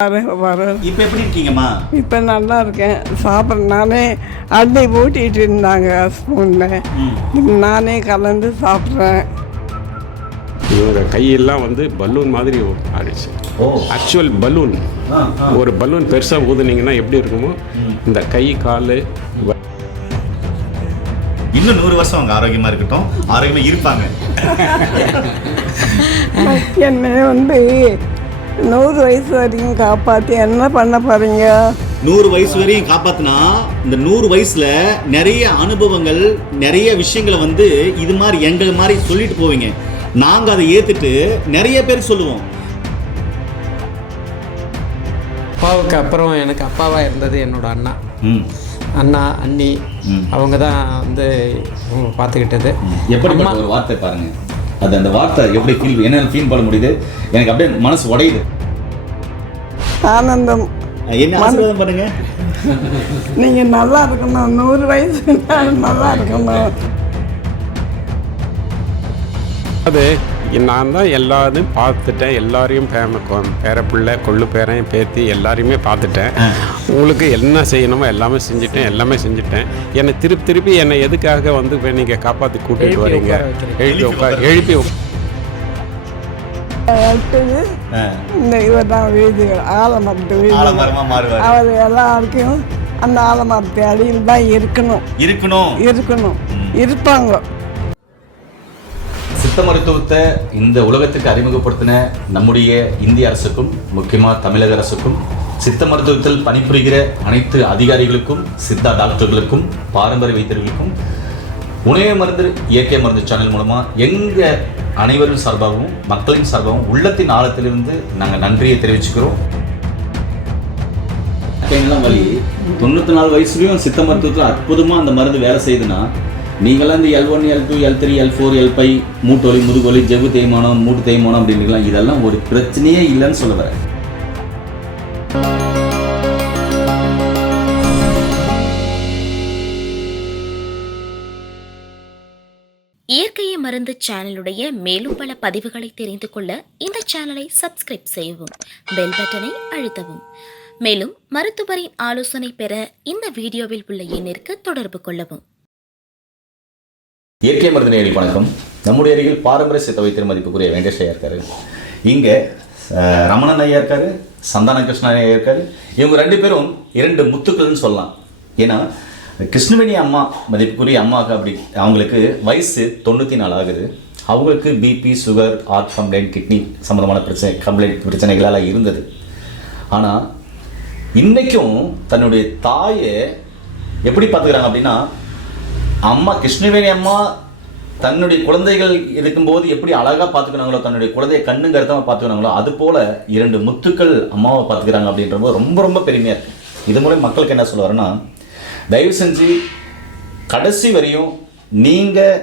இப்போ எப்படி இருக்கீங்கம்மா? இப்போ நல்லா இருக்கேன். நானே அள்ளி ஊட்டிகிட்டு இருந்தாங்க ஸ்பூனில், நானே கலந்து சாப்பிட்றேன். இவங்க கையெல்லாம் பலூன் மாதிரி ஆடிச்சு. ஆக்சுவல் பலூன், ஒரு பலூன் பெருசாக ஊதுனீங்கன்னா எப்படி இருக்குமோ இந்த கை கால். இன்னும் 100 வருஷம் அவங்க ஆரோக்கியமாக இருக்கட்டும், ஆரோக்கியமாக இருப்பாங்க. என்னை 100 வயசு வரைக்கும் காப்பாற்றி என்ன பண்ண போகிறீங்க? 100 வயசு வரையும் காப்பாற்றினா இந்த 100 வயசில் நிறைய அனுபவங்கள், நிறைய விஷயங்களை இது மாதிரி எங்கள் மாதிரி சொல்லிட்டு போவீங்க. நாங்கள் அதை ஏற்றுட்டு நிறைய பேர் சொல்லுவோம். அப்பாவுக்கு அப்புறம் எனக்கு அப்பாவாக இருந்தது என்னோட அண்ணா அண்ணி, அவங்க தான் பார்த்துக்கிட்டது. எப்படிப்பட்ட ஒரு வார்த்தை பாருங்க, அந்த வார்த்தை எப்படி என்ன ஃபீல் பண்ண முடியுது, எனக்கு அப்படியே மனசு உடையுது. ஆனந்தம். என்ன ஆசீர்வாதம் பண்ணுங்க, நீங்க நல்லா இருக்கணும், 100 வயசு நல்லா இருக்கணும். அது நான் தான் எல்லாத்தையும் பார்த்துட்டேன், எல்லாரையும் பேரப்பிள்ளை கொள்ளு பேரன் பேத்தி எல்லாரையுமே பார்த்துட்டேன். உங்களுக்கு என்ன செய்யணுமோ எல்லாமே செஞ்சுட்டேன். என்னை திருப்பி என்னை எதுக்காக இப்போ நீங்கள் காப்பாற்றி கூட்டிகிட்டு வரீங்க? எழுப்பி இந்த இவர் தான் வீதி ஆலமரத்து வீதி, அவர் எல்லாருக்கும் அந்த ஆலமரத்து அடியில் தான் இருக்கணும் இருப்பாங்க. சித்த மருத்துவத்தை இந்த உலகத்துக்கு அறிமுகப்படுத்தின நம்முடைய இந்திய அரசுக்கும், முக்கியமாக தமிழக அரசுக்கும், சித்த மருத்துவத்தில் பணிபுரிகிற அனைத்து அதிகாரிகளுக்கும், சித்தா டாக்டர்களுக்கும், பாரம்பரிய வைத்தியர்களுக்கும், உணவு மருந்து இயற்கை மருந்து சேனல் மூலமாக எங்கள் அனைவரும் சார்பாகவும் மக்களின் சார்பாகவும் உள்ளத்தின் ஆழத்திலிருந்து நாங்கள் நன்றியை தெரிவிச்சுக்கிறோம். வழி 94 வயசுலையும் சித்த மருத்துவத்தில் அற்புதமாக அந்த மருந்து வேலை செய்யுதுன்னா, நீங்களாம் இந்த L1, L2, L3, L4, L5 மூட்டு வலி, முதுகுவலி, ஜவ்வு தேய்மானம், மூட்டு தேய்மானம் அப்படின்லாம் இதெல்லாம் ஒரு பிரச்சனையே இல்லைன்னு சொல்ல வரேன். இயற்கையை மருந்து சேனலுடைய மேலும் பல பதிவுகளை தெரிந்து கொள்ள இந்த சேனலை சப்ஸ்கிரைப் செய்யவும், பெல் பட்டனை அழுத்தவும். மேலும் மருத்துவரின் ஆலோசனை பெற இந்த வீடியோவில் உள்ள எண்ணிற்கு தொடர்பு கொள்ளவும். இயற்கை மருந்து நேயர்களுக்கு வணக்கம். நம்முடைய அருகில் பாரம்பரிய சித்த வைத்தியர் மதிப்புக்குரிய வெங்கடேஷ் ஐயா இருக்காரு, இங்கே ரமணன் ஐயா இருக்காரு, சந்தான கிருஷ்ணன் ஐயா இருக்காரு. இவங்க 2 பேரும் 2 முத்துக்கள்னு சொல்லலாம். ஏன்னா கிருஷ்ணவேணி அம்மா மதிப்புக்குரிய அம்மாவுக்கு அப்படி அவங்களுக்கு வயசு 94 ஆகுது. அவங்களுக்கு BP, sugar, heart complaint, kidney சம்மந்தமான பிரச்சனைகளால் இருந்தது. ஆனால் இன்றைக்கும் தன்னுடைய தாயை எப்படி பார்த்துக்கிறாங்க அப்படின்னா, அம்மா கிருஷ்ணவேணி அம்மா தன்னுடைய குழந்தைகள் இருக்கும்போது எப்படி அழகாக பார்த்துக்கிறாங்களோ, தன்னுடைய குழந்தைய கண்ணு கருத்தமாக பார்த்துக்கிறாங்களோ, அது போல் 2 முத்துக்கள் அம்மாவை பார்த்துக்கிறாங்க அப்படின்றப்போ ரொம்ப ரொம்ப பெருமையாக இருக்குது. இது மூலம் மக்களுக்கு என்ன சொல்ல வரேன்னா, தயவு செஞ்சு கடைசி வரையும் நீங்கள்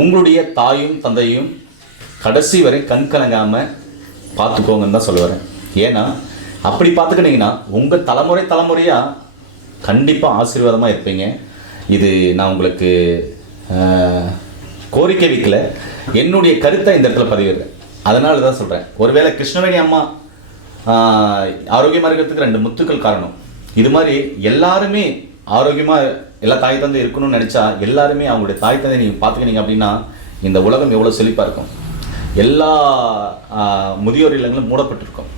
உங்களுடைய தாயும் தந்தையும் கடைசி வரை கண் கலங்காமல் பார்த்துக்கோங்கன்னு தான் சொல்ல வரேன். ஏன்னா அப்படி பார்த்துக்கிட்டிங்கன்னா உங்கள் தலைமுறையாக கண்டிப்பாக ஆசீர்வாதமாக இருப்பீங்க. இது நான் உங்களுக்கு கோரிக்கை வைக்கல, என்னுடைய கருத்தை இந்த இடத்துல பதிவிடுறேன். அதனால தான் சொல்கிறேன். ஒருவேளை கிருஷ்ணவேணி அம்மா ஆரோக்கியமாக இருக்கிறதுக்கு 2 முத்துக்கள் காரணம். இது மாதிரி எல்லாருமே ஆரோக்கியமாக எல்லா தாய் தந்தை இருக்கணும்னு நினச்சா எல்லாருமே அவங்களுடைய தாய் தந்தை நீங்கள் பார்த்துக்கினீங்க அப்படின்னா இந்த உலகம் எவ்வளோ செழிப்பாக இருக்கும். எல்லா முதியோர் இல்லங்களும் மூடப்பட்டிருக்கும்.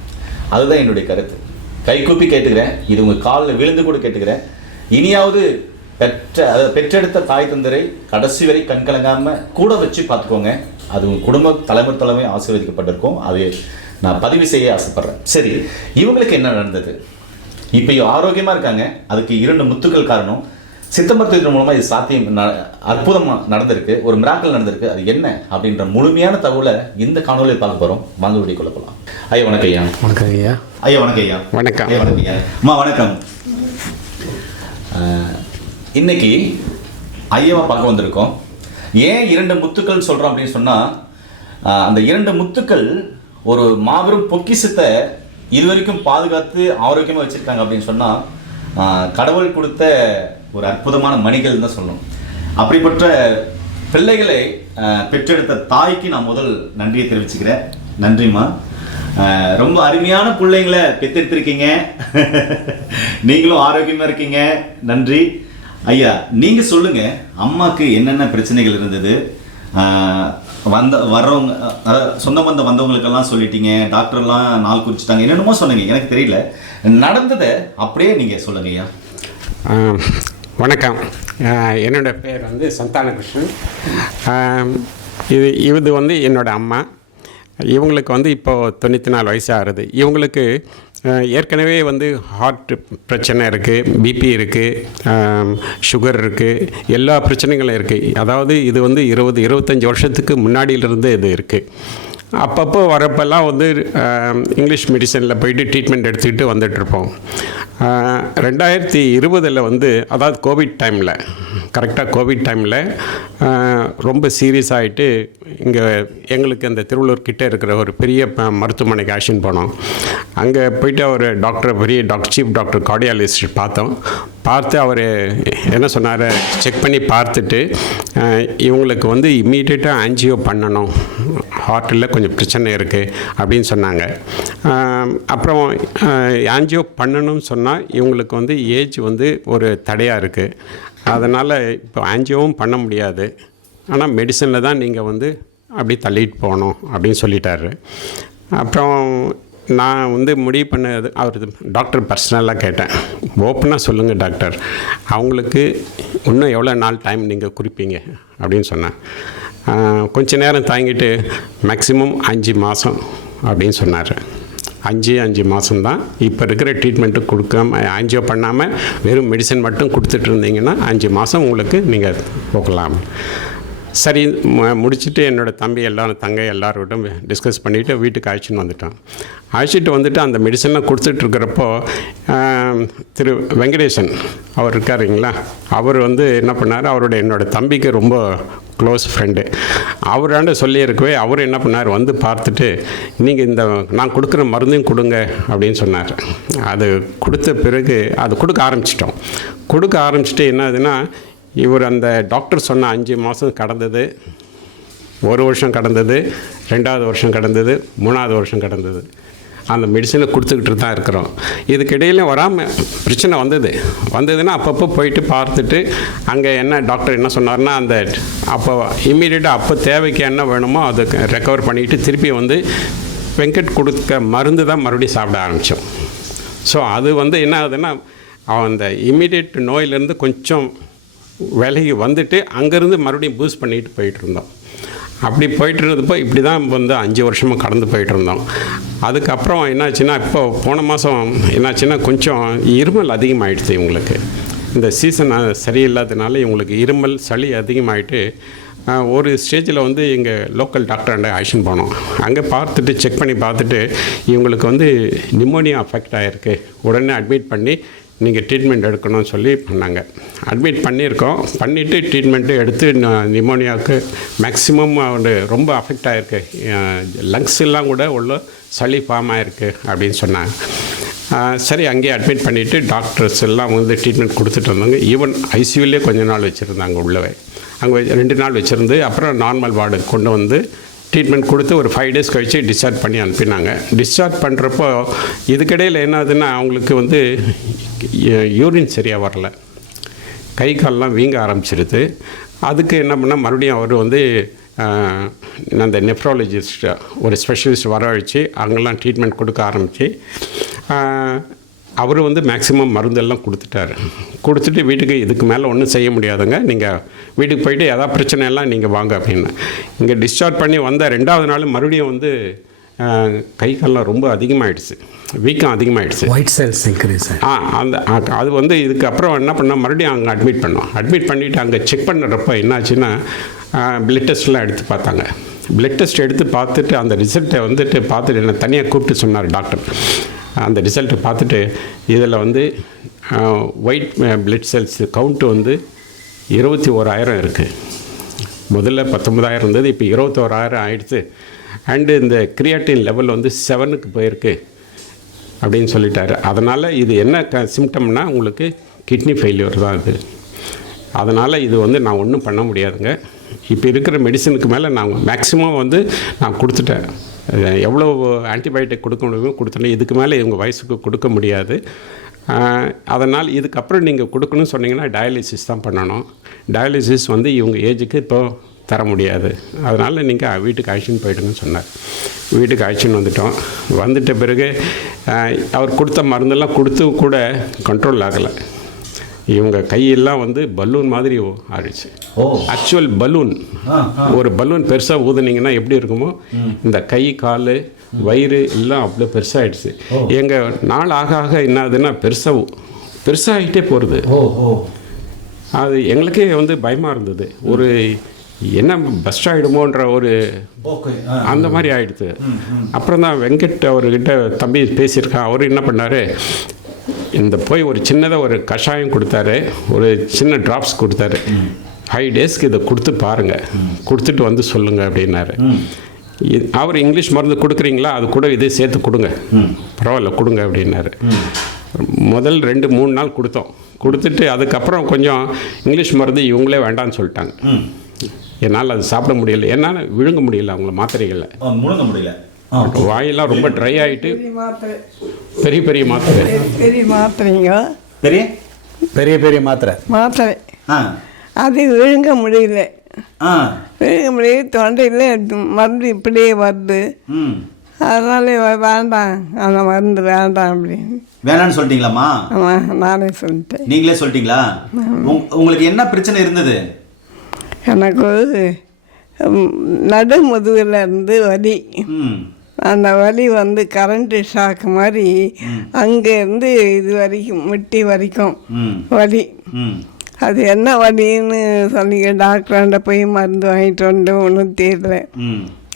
அதுதான் என்னுடைய கருத்து. கைகூப்பி கேட்டுக்கிறேன், இது உங்கள் காலில் விழுந்து கூட கேட்டுக்கிறேன். இனியாவது பெற்றெடுத்த தாய் தந்தரை கடைசி வரை கண்கலங்காமல் கூட வச்சு பார்த்துக்கோங்க. அது உங்கள் குடும்ப தலைமை ஆசீர்வதிக்கப்பட்டிருக்கும். அது நான் பதிவு செய்ய ஆசைப்பட்றேன். சரி, இவங்களுக்கு என்ன நடந்தது? இப்போ ஆரோக்கியமாக இருக்காங்க, அதுக்கு 2 முத்துக்கள் காரணம். சித்த மருத்துவத்தின் மூலமாக இது சாத்தியம், அற்புதமாக நடந்திருக்கு, ஒரு மிராக்கல் நடந்திருக்கு. அது என்ன அப்படின்ற முழுமையான தகவலை இந்த காணொலியில் பார்க்க போகிறோம். வாங்க வீடியோ கொள்ளலாம். ஐயா வணக்கம் ஐயா. வணக்கம் ஐயா. ஐயா வணக்கம் ஐயா. வணக்கம். வணக்கம் ஐயா. அம்மா வணக்கம். இன்னைக்கு ஐயாவை பார்க்க வந்திருக்கோம். ஏன் 2 முத்துக்கள் சொல்கிறோம் அப்படின்னு சொன்னால், அந்த 2 முத்துக்கள் ஒரு மாபெரும் பொக்கிஷத்தை இதுவரைக்கும் பாதுகாத்து ஆரோக்கியமாக வச்சுருக்காங்க அப்படின்னு சொன்னால், கடவுள் கொடுத்த ஒரு அற்புதமான மணிகள் தான் சொல்லணும். அப்படிப்பட்ட பிள்ளைகளை பெற்றெடுத்த தாய்க்கு நான் முதல் நன்றியை தெரிவிச்சுக்கிறேன். நன்றிம்மா. ரொம்ப அருமையான பிள்ளைங்களை பெற்றெடுத்திருக்கீங்க. நீங்களும் ஆரோக்கியமாக இருக்கீங்க. நன்றி ஐயா. நீங்கள் சொல்லுங்கள், அம்மாவுக்கு என்னென்ன பிரச்சனைகள் இருந்தது? வர்றவங்க சொந்த பந்தம் வந்தவங்களுக்கெல்லாம் சொல்லிட்டீங்க, டாக்டர்லாம் நாள் குறிச்சிட்டாங்க, என்னென்னமோ சொன்னீங்க, எனக்கு தெரியல. நடந்ததை அப்படியே நீங்கள் சொல்லுங்க ஐயா. வணக்கம். என்னோடய பேர் வந்து சந்தானகிருஷ்ணன். இது வந்து என்னோடய அம்மா. இவங்களுக்கு வந்து இப்போது 94 வயசு ஆகுது. இவங்களுக்கு ஏற்கனவே வந்து ஹார்ட் பிரச்சனை இருக்குது, பிபி இருக்குது, சுகர் இருக்குது, எல்லா பிரச்சனைகளும் இருக்குது. அதாவது இது வந்து 20-25 வருஷத்துக்கு முன்னாடியிலிருந்து இது இருக்குது. அப்பப்போ வரப்பெல்லாம் வந்து இங்கிலீஷ் மெடிசனில் போயிட்டு ட்ரீட்மெண்ட் எடுத்துக்கிட்டு வந்துட்டுருப்போம். 2020 வந்து, அதாவது கோவிட் டைமில், கரெக்டாக கோவிட் டைமில் ரொம்ப சீரியஸ் ஆகிட்டு இங்கே எங்களுக்கு அந்த திருவள்ளூர் கிட்டே இருக்கிற ஒரு பெரிய மருத்துவமனைக்கு அழைச்சின்னு போனோம். அங்கே போயிட்டு ஒரு டாக்டர், பெரிய சீஃப் டாக்டர் கார்டியாலஜிஸ்ட் பார்த்தோம். பார்த்து அவர் என்ன சொன்னார், செக் பண்ணி பார்த்துட்டு இவங்களுக்கு வந்து இம்மீடியட்டாக ஆன்ஜியோ பண்ணணும், ஹார்ட்டில் கொஞ்சம் பிரச்சனை இருக்குது அப்படின்னு சொன்னாங்க. அப்புறம் ஆன்ஜியோ பண்ணணும்னு சொன்னால் இவங்களுக்கு வந்து ஏஜ் வந்து ஒரு தடையாக இருக்குது. அதனால் இப்போ ஆன்ஜியோவும் பண்ண முடியாது, ஆனால் மெடிசனில் தான் நீங்கள் வந்து அப்படி தள்ளிட்டு போகணும் அப்படின்னு சொல்லிட்டாரு. அப்புறம் நான் வந்து முடிவு பண்ணது, அவர் டாக்டர் பர்சனலாக கேட்டேன், ஓப்பனாக சொல்லுங்கள் டாக்டர், அவங்களுக்கு இன்னும் எவ்வளோ நாள் டைம் நீங்கள் குறிப்பீங்க அப்படின்னு சொன்னேன். கொஞ்ச நேரம் தாங்கிட்டு மேக்ஸிமம் 5 மாதம் அப்படின்னு சொன்னார். 5 மாதம்தான் இப்போ இருக்கிற ட்ரீட்மெண்ட்டு கொடுக்காம, ஆன்ஜியோ பண்ணாமல் வெறும் மெடிசன் மட்டும் கொடுத்துட்டு இருந்தீங்கன்னா 5 மாதம் உங்களுக்கு நீங்கள் போகலாம். சரி, முடிச்சுட்டு என்னோடய தம்பி தங்கை எல்லாரோட்டும் டிஸ்கஸ் பண்ணிவிட்டு வீட்டுக்கு அழைச்சின்னு வந்துட்டோம். அழைச்சிட்டு வந்துட்டு அந்த மெடிசன்லாம் கொடுத்துட்ருக்கிறப்போ திரு வெங்கடேசன் அவர் இருக்காருங்களா, அவர் வந்து என்ன பண்ணார், என்னோடய தம்பிக்கு ரொம்ப க்ளோஸ் ஃப்ரெண்டு. அவராண்ட சொல்லியிருக்கவே அவர் என்ன பண்ணார், வந்து பார்த்துட்டு நீங்கள் இந்த நான் கொடுக்குற மருந்தையும் கொடுங்க அப்படின்னு சொன்னார். அது கொடுத்த பிறகு அது கொடுக்க ஆரம்பிச்சிட்டு என்ன ஆகுதுன்னா, இவர் அந்த டாக்டர் சொன்ன 5 மாதம் கடந்தது, 1 வருஷம் கடந்தது, 2வது வருஷம் கடந்தது, 3வது வருஷம் கடந்தது. அந்த மெடிசனை கொடுத்துக்கிட்டு தான் இருக்கிறோம். இதுக்கிடையில் வராமல் பிரச்சனை வந்ததுன்னா அப்பப்போ போயிட்டு பார்த்துட்டு அங்கே என்ன டாக்டர் என்ன சொன்னார்னா, அந்த அப்போ இம்மீடியட்டாக அப்போ தேவைக்கு என்ன வேணுமோ அதை ரெக்கவர் பண்ணிவிட்டு திருப்பி வந்து வெங்கட் கொடுக்க மருந்து தான் மறுபடியும் சாப்பிட ஆரம்பித்தோம். ஸோ அது வந்து என்ன ஆகுதுன்னா, அந்த இம்மீடியட் நோயிலேருந்து கொஞ்சம் விலகி வந்துட்டு அங்கேருந்து மறுபடியும் பூஸ்ட் பண்ணிட்டு போயிட்டுருந்தோம். அப்படி போயிட்டு இருந்தப்போ இப்படி தான் வந்து 5 வருஷமாக கடந்து போயிட்டுருந்தோம். அதுக்கப்புறம் என்னாச்சுன்னா, இப்போ போன மாதம் என்னாச்சுன்னா, கொஞ்சம் இருமல் அதிகமாகிடுச்சு இவங்களுக்கு. இந்த சீசன் சரியில்லாததுனால இவங்களுக்கு இருமல் சளி அதிகமாகிட்டு ஒரு ஸ்டேஜில் வந்து எங்கள் லோக்கல் டாக்டர் அழைச்சின்னு போனோம். அங்கே பார்த்துட்டு செக் பண்ணி பார்த்துட்டு இவங்களுக்கு வந்து நிமோனியா அஃபெக்ட் ஆகிருக்கு, உடனே அட்மிட் பண்ணி நீங்கள் ட்ரீட்மெண்ட் எடுக்கணும்னு சொல்லி பண்ணாங்க. அட்மிட் பண்ணிவிட்டு ட்ரீட்மெண்ட்டு எடுத்து நிமோனியாவுக்கு மேக்ஸிமம் ரொம்ப அஃபெக்ட் ஆகிருக்கு, லங்ஸ் எல்லாம் கூட உள்ள சளி ஃபார்ம் ஆகிருக்கு அப்படின்னு சொன்னாங்க. சரி, அங்கேயே அட்மிட் பண்ணிவிட்டு டாக்டர்ஸ் எல்லாம் வந்து ட்ரீட்மெண்ட் கொடுத்துட்டு இருந்தாங்க. ஈவன் ஐசியூலே கொஞ்ச நாள் வச்சுருந்தாங்க, உள்ளவே அங்கே 2 நாள் வச்சுருந்து அப்புறம் நார்மல் வார்டுக்கு கொண்டு வந்து ட்ரீட்மெண்ட் கொடுத்து ஒரு 5 டேஸ் கழித்து டிஸ்சார்ஜ் பண்ணி அனுப்பினாங்க. டிஸ்சார்ஜ் பண்ணுறப்போ இதுக்கிடையில் என்ன ஆகுதுன்னா, அவங்களுக்கு வந்து யூரின் சரியாக வரல, கை கால்லாம் வீங்க ஆரம்பிச்சிருது. அதுக்கு என்ன பண்ணால் மறுபடியும் அவர் வந்து அந்த நெஃப்ராலஜிஸ்ட் ஒரு ஸ்பெஷலிஸ்ட் வரவழைச்சு அங்கெல்லாம் ட்ரீட்மெண்ட் கொடுக்க ஆரம்பித்து அவர் வந்து மேக்ஸிமம் மருந்தெல்லாம் கொடுத்துட்டு வீட்டுக்கு இதுக்கு மேலே ஒன்றும் செய்ய முடியாதுங்க, நீங்கள் வீட்டுக்கு போயிட்டு எதாவது பிரச்சனையெல்லாம் நீங்கள் வாங்க அப்படின்னு. இங்கே டிஸ்சார்ஜ் பண்ணி வந்த 2வது நாள் மறுபடியும் வந்து கை கால்லாம் ரொம்ப அதிகமாகிடுச்சு, வீக்கம் அதிகமாகிடுச்சு, ஒயிட் செல்ஸ் இன்க்ரீஸ். அது வந்து இதுக்கப்புறம் என்ன பண்ணால் மறுபடியும் அங்கே அட்மிட் பண்ணிவிட்டு அங்கே செக் பண்ணுறப்போ என்னாச்சுன்னா, பிளட் டெஸ்ட்லாம் எடுத்து பார்த்தாங்க. பிளட் டெஸ்ட் எடுத்து பார்த்துட்டு அந்த ரிசல்ட்டை வந்துட்டு பார்த்துட்டு என்னை தனியாக கூப்பிட்டு சொன்னார் டாக்டர். அந்த ரிசல்ட்டை பார்த்துட்டு இதில் வந்து ஒயிட் பிளட் செல்ஸ் கவுண்ட்டு வந்து 21,000 இருக்குது. முதல்ல 19,000 இருந்தது, இப்போ 21,000 ஆகிடுச்சு. அண்டு இந்த கிரியாட்டின் லெவல் வந்து 7க்கு போயிருக்கு அப்படின்னு சொல்லிட்டாரு. அதனால் இது என்ன சிம்டம்னா, உங்களுக்கு கிட்னி ஃபெயிலியர் தான் இது. அதனால் இது வந்து நான் ஒன்றும் பண்ண முடியாதுங்க. இப்போ இருக்கிற மெடிசனுக்கு மேலே நான் மேக்ஸிமம் வந்து நான் கொடுத்துட்டேன். எவ்வளோ ஆன்டிபயோட்டிக் கொடுக்க முடியுமோ கொடுத்தோன்னே இதுக்கு மேலே இவங்க வயசுக்கு கொடுக்க முடியாது. அதனால் இதுக்கப்புறம் நீங்கள் கொடுக்கணும்னு சொன்னீங்கன்னா டயாலிசிஸ் தான் பண்ணணும். டயாலிசிஸ் வந்து இவங்க ஏஜுக்கு இப்போ தர முடியாது. அதனால் நீங்கள் வீட்டுக்கு அழைச்சின்னு போயிடுங்கன்னு சொன்னார். வீட்டுக்கு அழைச்சின்னு வந்துட்ட பிறகு அவர் கொடுத்த மருந்தெல்லாம் கொடுத்து கூட கண்ட்ரோல் ஆகலை. இவங்க கையெல்லாம் வந்து பலூன் மாதிரி ஆயிடுச்சு. ஆக்சுவல் பலூன், ஒரு பலூன் பெருசாக ஊதுனீங்கன்னா எப்படி இருக்குமோ இந்த கை கால் வயிறு எல்லாம் அவ்வளோ பெருசாகிடுச்சு. எங்கள் நாள் ஆக ஆக என்ன ஆகுதுன்னா பெருசாகிட்டே போகிறது. அது எங்களுக்கே வந்து பயமாக இருந்தது. ஒரு என்ன பஸ்ட் ஆகிடுமோன்ற ஒரு அந்த மாதிரி ஆகிடுது. அப்புறம் தான் வெங்கட் அவர்கிட்ட தம்பி பேசியிருக்கான். அவர் என்ன பண்ணார், இந்த போய் ஒரு சின்னதாக ஒரு கஷாயம் கொடுத்தாரு, ஒரு சின்ன ட்ராப்ஸ் கொடுத்தாரு. 5 டேஸ்க்கு இதை கொடுத்து பாருங்கள், கொடுத்துட்டு வந்து சொல்லுங்கள் அப்படின்னாரு. அவர் இங்கிலீஷ் மருந்து கொடுக்குறீங்களா, அது கூட இதே சேர்த்து கொடுங்க, பரவாயில்ல கொடுங்க அப்படின்னாரு. முதல் 2-3 நாள் கொடுத்துட்டு அதுக்கப்புறம் கொஞ்சம் இங்கிலீஷ் மருந்து இவங்களே வேண்டான்னு சொல்லிட்டாங்க. என்னால் அது சாப்பிட முடியல, என்னால் விழுங்க முடியல, அவங்கள மாத்திரைகளை முழுங்க முடியல. வாயெல்லாம் ரொம்ப ட்ரை ஆகிட்டு பெரிய மாத்திரை மாத்திரைங்க, பெரிய மாத்திரை அது விழுங்க முடியல. தொண்டையில் மருந்து இப்படியே வருது. அதனால வேண்டாம், அந்த மருந்து வேண்டாம் அப்படின்னு வேணான்னு சொல்லிட்டீங்களாம்மா? ஆமாம், நானே சொல்லிட்டேன். நீங்களே சொல்லிட்டீங்களா? உங்களுக்கு என்ன பிரச்சனை இருந்தது? எனக்கு நடு முதுகில் இருந்து வலி. அந்த வலி வந்து கரண்ட்டு ஷாக் மாதிரி அங்கேருந்து இது வரைக்கும் முட்டி வரைக்கும் வலி. அது என்ன வலின்னு சொல்லி டாக்டராண்ட போய் மருந்து வாங்கிட்டு வந்து ஒன்றும் தெரியல.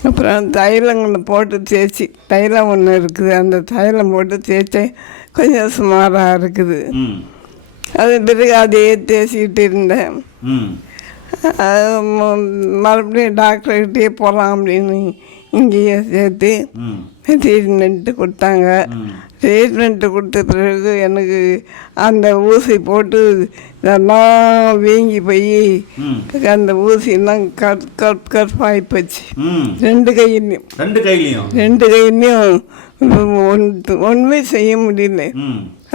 அப்புறம் தைலம் போட்டு தேய்ச்சி, தைலம் ஒன்று இருக்குது, அந்த தைலம் போட்டு தேய்ச்சி கொஞ்சம் சுமாராக இருக்குது. அது பிறகு அதையே தேய்ச்சிக்கிட்டு இருந்தேன். மறுபடியும் டாக்டர்கிட்டே போகலாம் அப்படின்னு இங்கேயே சேர்த்து ட்ரீட்மெண்ட்டு கொடுத்தாங்க. ட்ரீட்மெண்ட்டு கொடுத்த பிறகு எனக்கு அந்த ஊசி போட்டு இதெல்லாம் வீங்கி போய் அந்த ஊசியெல்லாம் கற்பாகி போச்சு. 2 கையிலையும் ஒன்றுமே செய்ய முடியல.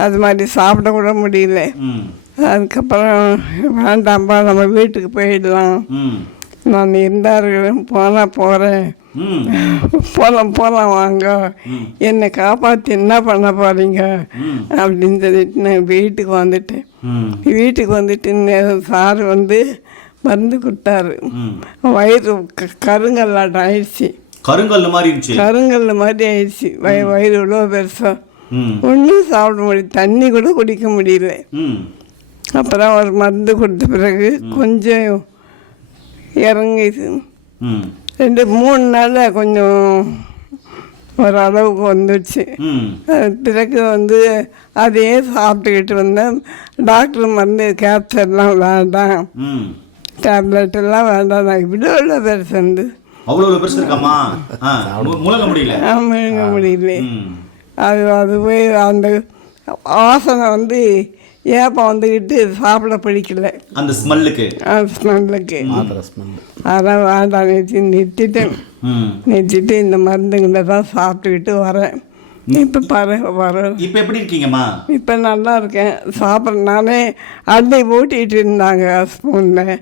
அது மாதிரி சாப்பிட கூட முடியல. அதுக்கப்புறம் வேண்டாம்பா, நம்ம வீட்டுக்கு போயிடலாம், நான் இருந்தார்கள் போகிறேன், போகலாம் வாங்க, என்னை காப்பாற்றி என்ன பண்ண போகிறீங்க அப்படின்னு சொல்லிட்டு நான் வீட்டுக்கு வந்துட்டேன். வீட்டுக்கு வந்துட்டு சார் வந்து மருந்து கொடுத்தாரு. வயிறு கருங்கல்லாட்டம் ஆயிடுச்சு. கருங்கல் மாதிரி ஆயிடுச்சு. வயிறு இவ்வளோ பெருசாக ஒன்றும் சாப்பிட முடியல, தண்ணி கூட குடிக்க முடியல. அப்புறம் ஒரு மருந்து கொடுத்த பிறகு கொஞ்சம் இறங்கிது. 2-3 நாளில் கொஞ்சம் ஓரளவுக்கு வந்துடுச்சு. பிறகு வந்து அதையே சாப்பிட்டுக்கிட்டு வந்தேன். டாக்டர் மருந்து கேப்சர்லாம் வேண்டாம், டேப்லெட்டெல்லாம் வேண்டாம், நான் இவ்வளோ பெருசு வந்து முழுங்க முடியல. அது போய் அந்த வாசனை வந்து ஏப்பம் வந்துக்கிட்டு சாப்பிட பிடிக்கல, அந்த ஸ்மெல்லுக்கு. அதான் வேண்டாம் நிறுத்திட்டு இந்த மருந்துங்களை தான் சாப்பிட்டுக்கிட்டு வரேன். இப்போ எப்படி இருக்கீங்கம்மா? இப்போ நல்லா இருக்கேன். நானே அள்ளி ஊட்டிகிட்டு இருந்தாங்க ஸ்பூனில்,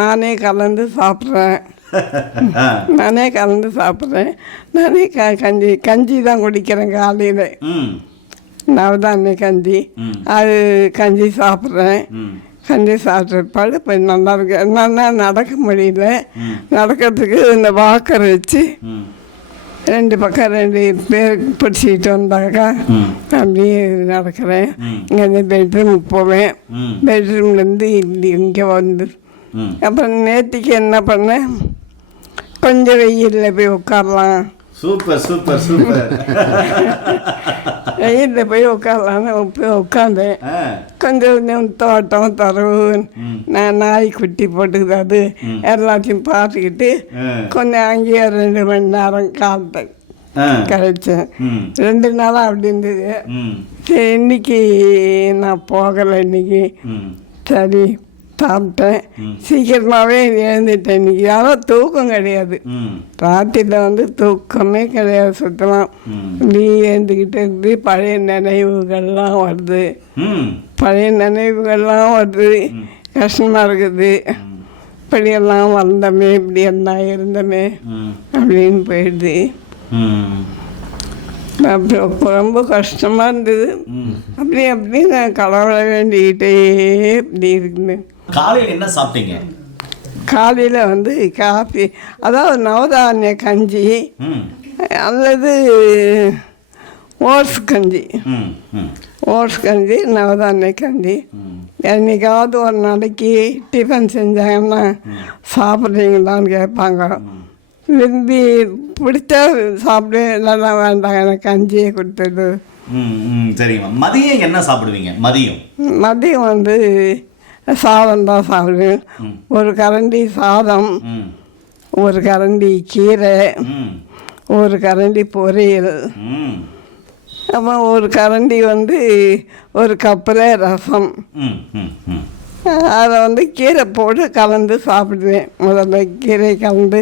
நானே கலந்து சாப்பிட்றேன். நானே கஞ்சி தான் குடிக்கிறேன் காலையில். நவதானிய கஞ்சி, அது கஞ்சி சாப்பிட்றேன். கஞ்சி சாப்பிட்றப்பாடு இப்போ நல்லா இருக்கு. என்னன்னா நடக்க முடியல, நடக்கிறதுக்கு இந்த வாக்கர் வச்சு 2 பக்கம் 2 பேர் பிடிச்சிக்கிட்டு வந்தாக்கா அப்படியே நடக்கிறேன். இங்கே பெட்ரூமுக்கு போவேன், பெட்ரூம்லேருந்து இங்கே வந்து அப்புறம் நேற்றுக்கு என்ன பண்ணேன், கொஞ்சம் வெயிலில் போய் உட்காரலாம். வெயிலில் போய் உட்காரலான்னு போய் உட்காந்தேன். கொஞ்சம் தோட்டம் தரவு நாய் குட்டி போட்டுக்குது, அது எல்லாத்தையும் பார்த்துக்கிட்டு கொஞ்சம் அங்கேயே 2 மணி நேரம் காலத்தை கழிச்சேன். 2 நாளாக அப்படி இருந்தது. சரி, இன்னைக்கு நான் போகலை. இன்னைக்கு சரி சாப்பிட்டேன். சீக்கிரமாகவே எழுந்துட்டேன். இன்னைக்கு யாரும் தூக்கம் கிடையாது. ராத்திரியில் வந்து தூக்கமே கிடையாது சுத்தமாக. நீ எழுந்துக்கிட்டு இருந்து பழைய நினைவுகள்லாம் வருது. பழைய நினைவுகள்லாம் வருது. கஷ்டமாக இருக்குது. இப்படியெல்லாம் வந்தோமே, இப்படியெல்லாம் இருந்தோமே அப்படின்னு போயிடுது. அப்புறம் ரொம்ப கஷ்டமாக இருந்தது. அப்படி நான் கடவுளை வேண்டிக்கிட்டே இப்படி இருக்குன்னு. காலையில் என்ன சாப்பிட்டீங்க? காலையில் வந்து காஃபி, அதாவது நவதானிய கஞ்சி அல்லது ஓட்ஸ் கஞ்சி. ஓட்ஸ் கஞ்சி, நவதானிய கஞ்சி. என்னைக்காவது ஒரு நாளைக்கு டிஃபன் செஞ்சாங்கன்னா சாப்பிட்றீங்களான்னு கேட்பாங்க. விரும்பி பிடிச்சா சாப்பிடு, இல்லைன்னா வேண்டாம் எனக்கு கஞ்சியை கொடுத்தது. சரிங்கம்மா. மதியம் என்ன சாப்பிடுவீங்க? மதியம் வந்து சாதம் தான் சாப்பிடுவேன். ஒரு கரண்டி சாதம், ஒரு கரண்டி கீரை, ஒரு கரண்டி பொரியல், அப்புறம் ஒரு கரண்டி வந்து ஒரு கப்பில் ரசம். அதை வந்து கீரை போட்டு கலந்து சாப்பிடுவேன். முதல்ல கீரை கலந்து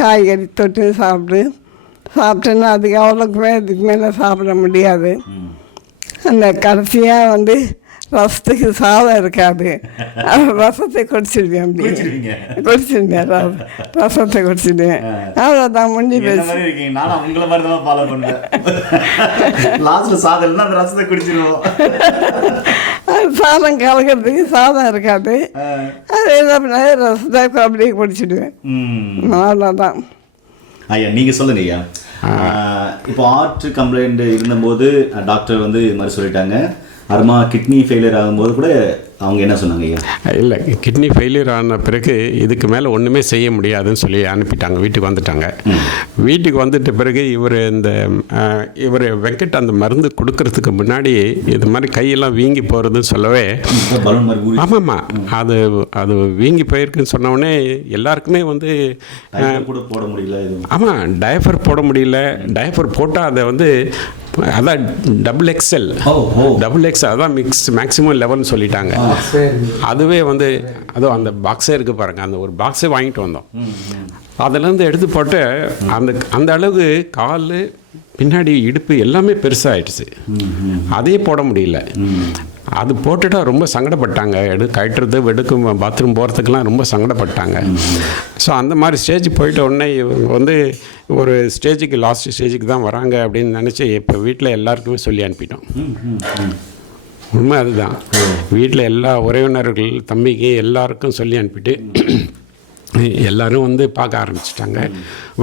காய்கறி தொட்டு சாப்பிட்டேன்னா அதுக்கு மேலே சாப்பிட முடியாது. அந்த கடைசியாக வந்து ரசத்துக்கு சாதம் இருக்காது. ரசத்தை குடிச்சிடுவேன். அப்படி குடிச்சிருந்தேன். ரசத்தை குடிச்சிடுவேன். அவ்வளோதான், முடிஞ்சு போச்சு. சாதம் கலக்கிறதுக்கு சாதம் இருக்காது. அது என்ன பண்ண ரசத்தை அப்படியே குடிச்சிடுவேன். அவ்வளோதான். ஐயா நீங்கள் சொல்லுங்க ஐயா. இப்போ ஹார்ட் கம்ப்ளைண்ட் இருந்தபோது டாக்டர் வந்து இது மாதிரி சொல்லிட்டாங்க. அருமா கிட்னி ஃபெயிலியர் ஆகும்போது கூட அவங்க என்ன சொன்னாங்க ஐயா? இல்லை, கிட்னி ஃபெயிலியர் ஆன பிறகு இதுக்கு மேலே ஒன்றுமே செய்ய முடியாதுன்னு சொல்லி அனுப்பிட்டாங்க. வீட்டுக்கு வந்துட்டாங்க. வீட்டுக்கு வந்துட்ட பிறகு இவர் வெங்கட் அந்த மருந்து கொடுக்கறதுக்கு முன்னாடி இது மாதிரி கையெல்லாம் வீங்கி போகிறதுன்னு சொல்லவே, ஆமாம்மா அது அது வீங்கி போயிருக்குன்னு சொன்னோடனே எல்லாருக்குமே வந்து போட முடியல. ஆமாம், டயஃபர் போட முடியல. டயஃபர் போட்டால் அதை வந்து அதான் டபுள் எக்ஸ்எல் அதான் மேக்ஸிமம் லெவல்னு சொல்லிட்டாங்க. அதுவே வந்து அதுவும் அந்த பாக்ஸே இருக்குது பாருங்கள், அந்த ஒரு பாக்ஸே வாங்கிட்டு வந்தோம். அதிலேருந்து எடுத்து போட்டு அந்த அளவுக்கு கால் பின்னாடி இடுப்பு எல்லாமே பெருசாகிடுச்சு. அதே போட முடியல. அது போட்டுட்டா ரொம்ப சங்கடப்பட்டாங்க. கட்டுறது வெடுக்கும் பாத்ரூம் போகிறதுக்கெலாம் ரொம்ப சங்கடப்பட்டாங்க. ஸோ அந்த மாதிரி ஸ்டேஜ் போயிட்ட உடனே இவங்க வந்து ஒரு ஸ்டேஜுக்கு லாஸ்ட் ஸ்டேஜுக்கு தான் வராங்க அப்படின்னு நினச்சி இப்போ வீட்டில் எல்லாருக்குமே சொல்லி அனுப்பிட்டோம். உண்மை அதுதான். வீட்டில் எல்லா உறவினர்கள், தம்பிக்கு எல்லாருக்கும் சொல்லி அனுப்பிட்டு எல்லோரும் வந்து பார்க்க ஆரம்பிச்சிட்டாங்க.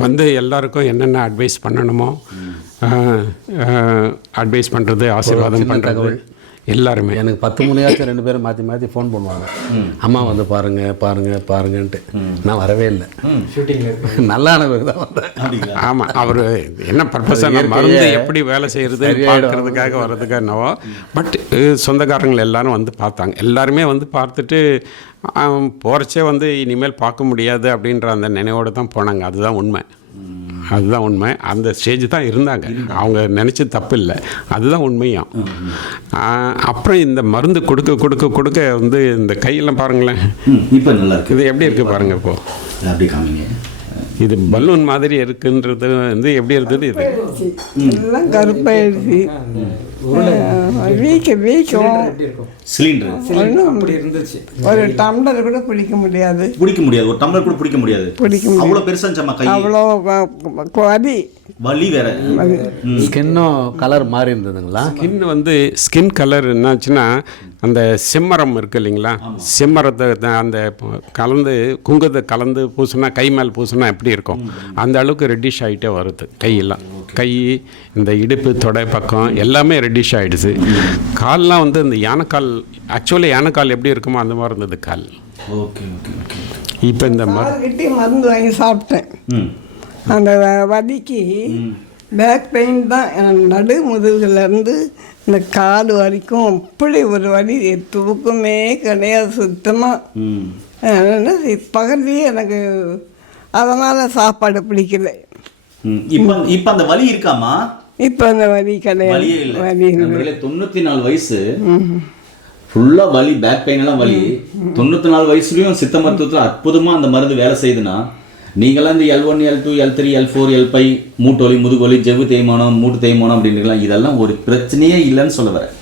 வந்து எல்லாருக்கும் என்னென்ன அட்வைஸ் பண்ணணுமோ அட்வைஸ் பண்ணுறது, ஆசீர்வாதம் பண்ணுறது எல்லாருமே. எனக்கு 10 மணியாச்சும் 2 பேரும் மாற்றி மாற்றி ஃபோன் பண்ணுவாங்க. அம்மா வந்து பாருங்கன்ட்டு. நான் வரவே இல்லை. ஷூட்டிங்கில் நல்லான தான் வந்தேன். ஆமாம், அவர் என்ன பர்பஸாக மருந்து எப்படி வேலை செய்கிறது பார்க்கறதுக்காக வர்றதுக்காக என்னவோ. பட் சொந்தக்காரங்கள் எல்லாரும் வந்து பார்த்தாங்க. எல்லாருமே வந்து பார்த்துட்டு போகிறச்சே வந்து இனிமேல் பார்க்க முடியாது அப்படின்ற அந்த நினைவோடு தான் போனாங்க. அதுதான் உண்மை. அந்த ஸ்டேஜ் தான் இருந்தாங்க. அவங்க நினச்சது தப்பு இல்லை, அதுதான் உண்மையும். அப்புறம் இந்த மருந்து கொடுக்க வந்து இந்த கையெல்லாம் பாருங்களேன். இப்போ நல்லா இருக்குது. இது எப்படி இருக்குது பாருங்கள். இப்போ அப்படி காமிங்க. இது பலூன் மாதிரி இருக்குன்றது வந்து எப்படி இருந்தது? இது எல்லாம் கருப்பாயிடுச்சு. ஒரு டம்ளர் கூட பிடிக்க முடியாது. ஒரு டம்ளர் கூட பிடிக்க முடியாது. அவ்வளோ பெருசா இருந்துச்சம்மா கை. அவ்வளோ வலி வேற. ஸ்கின்னும் கலர் மாறி இருந்ததுங்களா? ஸ்கின் கலர் என்னாச்சுன்னா, அந்த செம்மரம் இருக்குது இல்லைங்களா, செம்மரத்தை அந்த கலந்து குங்குமத்தை கலந்து பூசினா, கை மேல் பூசினா எப்படி இருக்கும் அந்த அளவுக்கு ரெட்டிஷ் ஆகிட்டே வருது. கையெல்லாம், கை, இந்த இடுப்பு, தொடை பக்கம் எல்லாமே ரெட்டிஷ் ஆகிடுச்சு. கால்லாம் வந்து இந்த யானைக்கால், ஆக்சுவலி யானைக்கால் எப்படி இருக்குமோ அந்த மாதிரி இருந்தது கால். இப்போ இந்த மருந்து வாங்கி சாப்பிட்டேன். அந்த வலிக்கு பேக் பெயின் தான். நடு முதுகுலேருந்து இந்த கால் வரைக்கும் அப்படி ஒரு வலி, தூக்கமே கிடையாது சுத்தமாக. பகல்லையே எனக்கு அதனால் சாப்பாடு பிடிக்கல. இப்போ அந்த வலி இருக்காமா? இப்போ அந்த வலி கிடையாது. வலி 94 வயசு ஃபுல்லாக வலி, பேக் பெயின் எல்லாம் வலி. 94 வயசுலையும் சித்த மருத்துவத்தில் அற்புதமாக அந்த மருந்து வேலை செய்யுதுன்னா, நீங்களாம் இந்த L1, L2, L3, L4, L5 மூட்டொலி, முதுகொலி, ஜவ்வு தேய்மானம், மூட்டு தேய்மானம் அப்படின்லாம் இதெல்லாம் ஒரு பிரச்சனையே இல்லைன்னு சொல்ல வரேன்.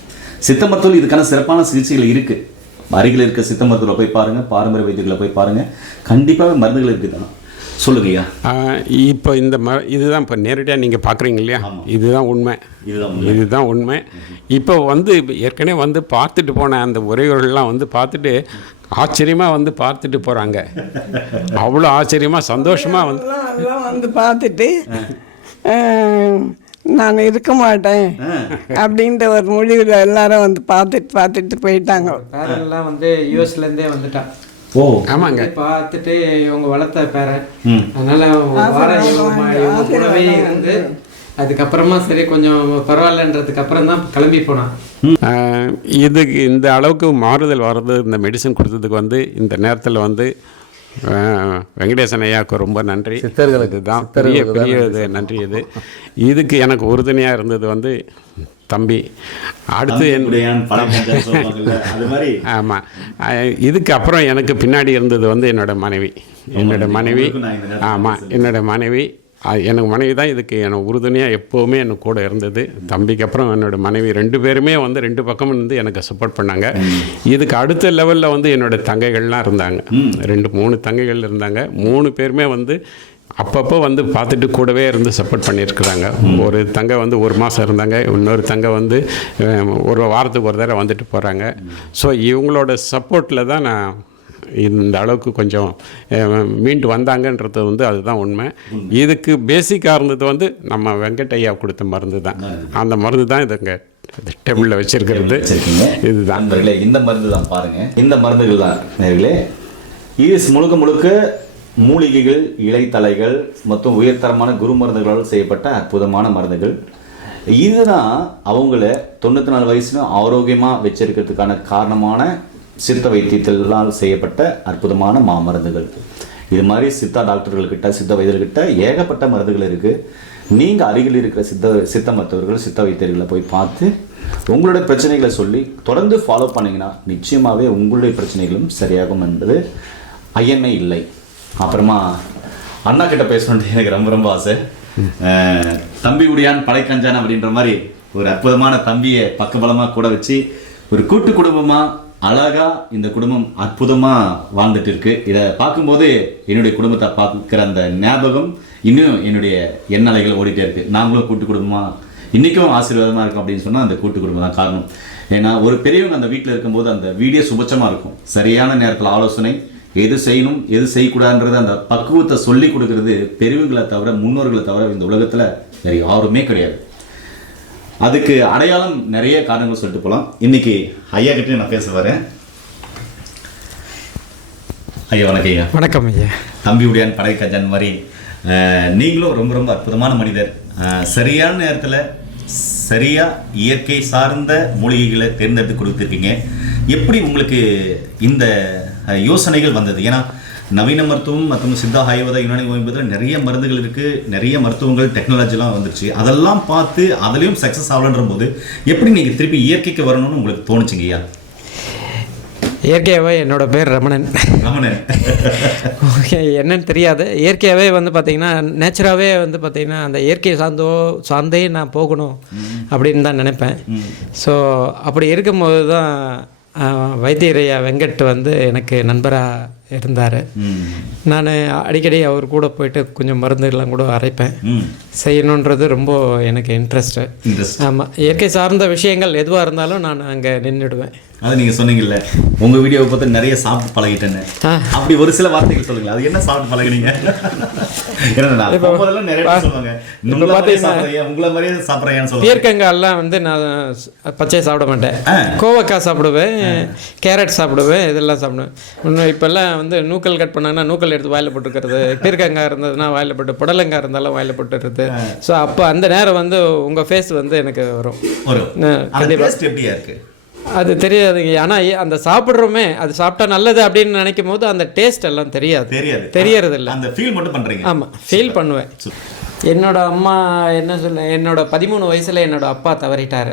சித்த மருத்துவத்தில் இதுக்கான சிறப்பான சிகிச்சைகள் இருக்குது. அருகில் இருக்க சித்த மருத்துவத்தில் போய் பாருங்கள், பாரம்பரிய வைத்தியர்களை போய் பாருங்கள், கண்டிப்பாக மருந்துகள் இருக்குது தானே. சொல்லுங்கய்யா. இப்போ இந்த இதுதான் இப்போ நேரடியாக நீங்கள் பார்க்குறீங்க இல்லையா, இதுதான் உண்மை. இதுதான் உண்மை. இப்போ வந்து ஏற்கனவே வந்து பார்த்துட்டு போன அந்த உறவுகள்லாம் வந்து பார்த்துட்டு ஆச்சரியமாக வந்து பார்த்துட்டு போகிறாங்க. அவ்வளோ ஆச்சரியமாக சந்தோஷமாக வந்து எல்லாம் வந்து பார்த்துட்டு நான் இருக்க மாட்டேன் அப்படின்ற ஒரு முடிவில் எல்லாரும் வந்து பார்த்துட்டு போயிட்டாங்க. பேரெல்லாம் வந்து யூஎஸ்லேருந்தே வந்துட்டான். ஓ ஆமாங்க. பார்த்துட்டு இவங்க வளர்த்த பேரன், அதனால இவங்க கூடவே இருந்து அதுக்கப்புறமா சரி கொஞ்சம் பரவாயில்லன்றதுக்கு அப்புறம் தான் கிளம்பி போனான். இதுக்கு இந்த அளவுக்கு மாறுதல் வர்றது இந்த மெடிசன் கொடுத்ததுக்கு வந்து இந்த நேரத்தில் வந்து வெங்கடேசன் ஐயாவுக்கு ரொம்ப நன்றி. சித்தர்களுக்கு தான் பெரிய பெரிய இது நன்றி. இதுக்கு எனக்கு உறுதுணையாக இருந்தது வந்து தம்பி. அடுத்து ஆமாம், இதுக்கு அப்புறம் எனக்கு பின்னாடி இருந்தது வந்து என்னோட மனைவி. ஆமாம், என்னோட மனைவி. எனக்கு மனைவி தான் இதுக்கு எனக்கு உறுதுணையாக எப்போவுமே எனக்கு கூட இருந்தது. தம்பிக்கு அப்புறம் என்னோடய மனைவி 2 பேருமே வந்து 2 பக்கமும் இருந்து எனக்கு சப்போர்ட் பண்ணாங்க. இதுக்கு அடுத்த லெவலில் வந்து என்னோடய தங்கைகள்லாம் இருந்தாங்க. 2-3 தங்கைகள் இருந்தாங்க. 3 பேருமே வந்து அப்பப்போ வந்து பார்த்துட்டு கூடவே இருந்து சப்போர்ட் பண்ணியிருக்கிறாங்க. ஒரு தங்கை வந்து 1 மாதம் இருந்தாங்க, இன்னொரு தங்கை வந்து 1 வாரத்துக்கு ஒரு தடவை வந்துட்டு போகிறாங்க. ஸோ இவங்களோட சப்போர்ட்டில் தான் நான் இந்த அளவுக்கு கொஞ்சம் மீண்டு வந்தாங்கன்றது வந்து அதுதான் உண்மை. இதுக்கு பேசிக்காக இருந்தது வந்து நம்ம வெங்கட்டையா கொடுத்த மருந்து தான். அந்த மருந்து தான் இதுங்க டேபிளில் வச்சிருக்கிறது. இதுதான் இந்த மருந்து தான் பாருங்கள். இந்த மருந்துகள் தான் நேர்களே. இது முழுக்க மூலிகைகள், இலைத்தலைகள் மற்றும் உயர்தரமான குரு மருந்துகளால் செய்யப்பட்ட அற்புதமான மருந்துகள். இதுதான் அவங்கள 94 வயசுல ஆரோக்கியமாக வச்சிருக்கிறதுக்கான காரணமான சித்த வைத்தியத்தினால் செய்யப்பட்ட அற்புதமான மாமருந்துகள். இது மாதிரி சித்தா டாக்டர்கள்கிட்ட, சித்த வைத்தியர்கிட்ட ஏகப்பட்ட மருந்துகள் இருக்குது. நீங்கள் அருகில் இருக்கிற சித்த மருத்துவர்கள், சித்த வைத்தியர்களை போய் பார்த்து உங்களுடைய பிரச்சனைகளை சொல்லி தொடர்ந்து ஃபாலோ பண்ணிங்கன்னா நிச்சயமாகவே உங்களுடைய பிரச்சனைகளும் சரியாகும் என்பது ஐயமே இல்லை. அப்புறமா அண்ணா கிட்ட பேசணுன்ட்டு எனக்கு ரொம்ப ஆசை. தம்பி உடையான் படைக்கஞ்சான் அப்படின்ற மாதிரி ஒரு அற்புதமான தம்பியை பக்கபலமாக கூட வச்சு ஒரு கூட்டு குடும்பமாக அழகாக இந்த குடும்பம் அற்புதமாக வாழ்ந்துட்டு இருக்கு. இதை பார்க்கும்போது என்னுடைய குடும்பத்தை பார்க்குற அந்த ஞாபகம் இன்னும் என்னுடைய எண்ணலைகள் ஓடிட்டே இருக்குது. நாங்களும் கூட்டு குடும்பமாக இன்றைக்கும் ஆசீர்வாதமாக இருக்கும் அப்படின்னு சொன்னால் அந்த கூட்டு குடும்பம் தான் காரணம். ஏன்னா ஒரு பெரியவங்க அந்த வீட்டில் இருக்கும்போது அந்த வீடியோ சுபட்சமாக இருக்கும். சரியான நேரத்தில் ஆலோசனை, எது செய்யணும் எது செய்யக்கூடாதுன்றது அந்த பக்குவத்தை சொல்லி கொடுக்கறது பெரியவங்களை தவிர, முன்னோர்களை தவிர இந்த உலகத்தில் வேறு யாருமே கிடையாது. அதுக்கு அடையாளம் நிறைய காரணங்கள் சொல்லிட்டு போகலாம். இன்னைக்கு ஐயா கிட்டே நான் பேச வரேன். ஐயா வணக்கம். ஐயா வணக்கம். ஐயா தம்பி உடையான் படைக்கஞ்சான் மாதிரி நீங்களும் ரொம்ப அற்புதமான மனிதர். சரியான நேரத்தில் சரியாக இயற்கை சார்ந்த மூலிகைகளை தேர்ந்தெடுத்து கொடுத்துருக்கீங்க. எப்படி உங்களுக்கு இந்த யோசனைகள் வந்தது? ஏன்னா நவீன மருத்துவம் மற்றும் சித்தா ஆயுர்வேத யுனானி என்பதில் நிறைய மருந்துகள் இருக்குது, நிறைய மருத்துவங்கள் டெக்னாலஜிலாம் வந்துருச்சு. அதெல்லாம் பார்த்து அதுலேயும் சக்ஸஸ் ஆகலன்ற போது எப்படி நீங்கள் திருப்பி இயற்கைக்கு வரணும்னு உங்களுக்கு தோணுச்சுங்க? ஐயா இயற்கையாகவே என்னோட பேர் ரமணன். ஓகே, என்னன்னு தெரியாது. இயற்கையாகவே வந்து பார்த்திங்கன்னா நேச்சராகவே வந்து பார்த்திங்கன்னா அந்த இயற்கையை சார்ந்தே நான் போகணும் அப்படின்னு தான் நினைப்பேன். ஸோ அப்படி இருக்கும்போது தான் வைத்தியரையா வெங்கட் வந்து எனக்கு நண்பராக இருந்தார். நான் அடிக்கடி அவர் கூட போயிட்டு கொஞ்சம் மருந்துகள்லாம் கூட அரைப்பேன். செய்யணுன்றது ரொம்ப எனக்கு இன்ட்ரெஸ்ட்டு. ஆமாம், இயற்கை சார்ந்த விஷயங்கள் எதுவாக இருந்தாலும் நான் அங்கே நின்றுடுவேன். அது நீங்கள் சொன்னீங்கல்ல, உங்கள் வீடியோவை பார்த்து நிறைய சாப்பிட்டு பழகிட்டேன்னு. அப்படி ஒரு சில வார்த்தைகள் சொல்லுங்களேன். அது என்ன சாப்பிட்டு பழகினீங்க? பீர்க்கங்காயெல்லாம் வந்து நான் பச்சை சாப்பிட மாட்டேன். கோவக்காய் சாப்பிடுவேன், கேரட் சாப்பிடுவேன், இதெல்லாம் சாப்பிடுவேன். இன்னும் இப்போல்லாம் வந்து நூக்கல் கட் பண்ணாங்கன்னா நூக்கல் எடுத்து வாயில் போட்டுக்கிறது, பீர்க்கங்காய் இருந்ததுன்னா வாயில் போட்டு, புடலங்காய் இருந்தாலும் வாயில் போட்டுறது. ஸோ அப்போ அந்த நேரம் வந்து உங்கள் ஃபேஸ் வந்து எனக்கு வரும். கண்டிப்பாக எப்படியா இருக்குது அது தெரியாதுங்க. ஆனால் அந்த சாப்பிட்றோமே, அது சாப்பிட்டா நல்லது அப்படின்னு நினைக்கும் போது அந்த டேஸ்ட் எல்லாம் தெரியறது இல்லை. அந்த ஃபீல் மட்டும் பண்ணுறீங்க? ஆமாம், ஃபீல் பண்ணுவேன். என்னோட அம்மா என்ன சொல்ல, என்னோட 13 வயசில் என்னோட அப்பா தவறிட்டார்.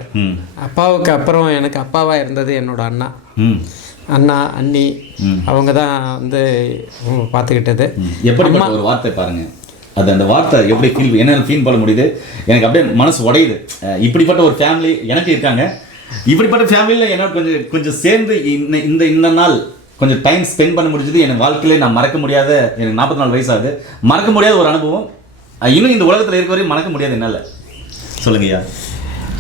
அப்பாவுக்கு அப்புறம் எனக்கு அப்பாவாக இருந்தது என்னோட அண்ணா அண்ணி, அவங்க தான் வந்து பார்த்துக்கிட்டது. எப்படிப்பட்ட ஒரு வார்த்தை பாருங்க, அது அந்த வார்த்தை எப்படி என்ன ஃபீல் பண்ண முடியுது, எனக்கு அப்படியே மனசு உடையுது. இப்படிப்பட்ட ஒரு ஃபேமிலி எனக்கு இருக்காங்க, இப்படிப்பட்ட ஃபேமிலியில் என்ன கொஞ்சம் சேர்ந்து இந்த நாள் கொஞ்சம் டைம் ஸ்பெண்ட் பண்ண முடிஞ்சது என் வாழ்க்கையில நான் மறக்க முடியாத, எனக்கு 44 வயசு ஆகுது, மறக்க முடியாத ஒரு அனுபவம். இன்னும் இந்த உலகத்தில் இருக்க வரையும் மறக்க முடியாது என்னால். சொல்லுங்கய்யா.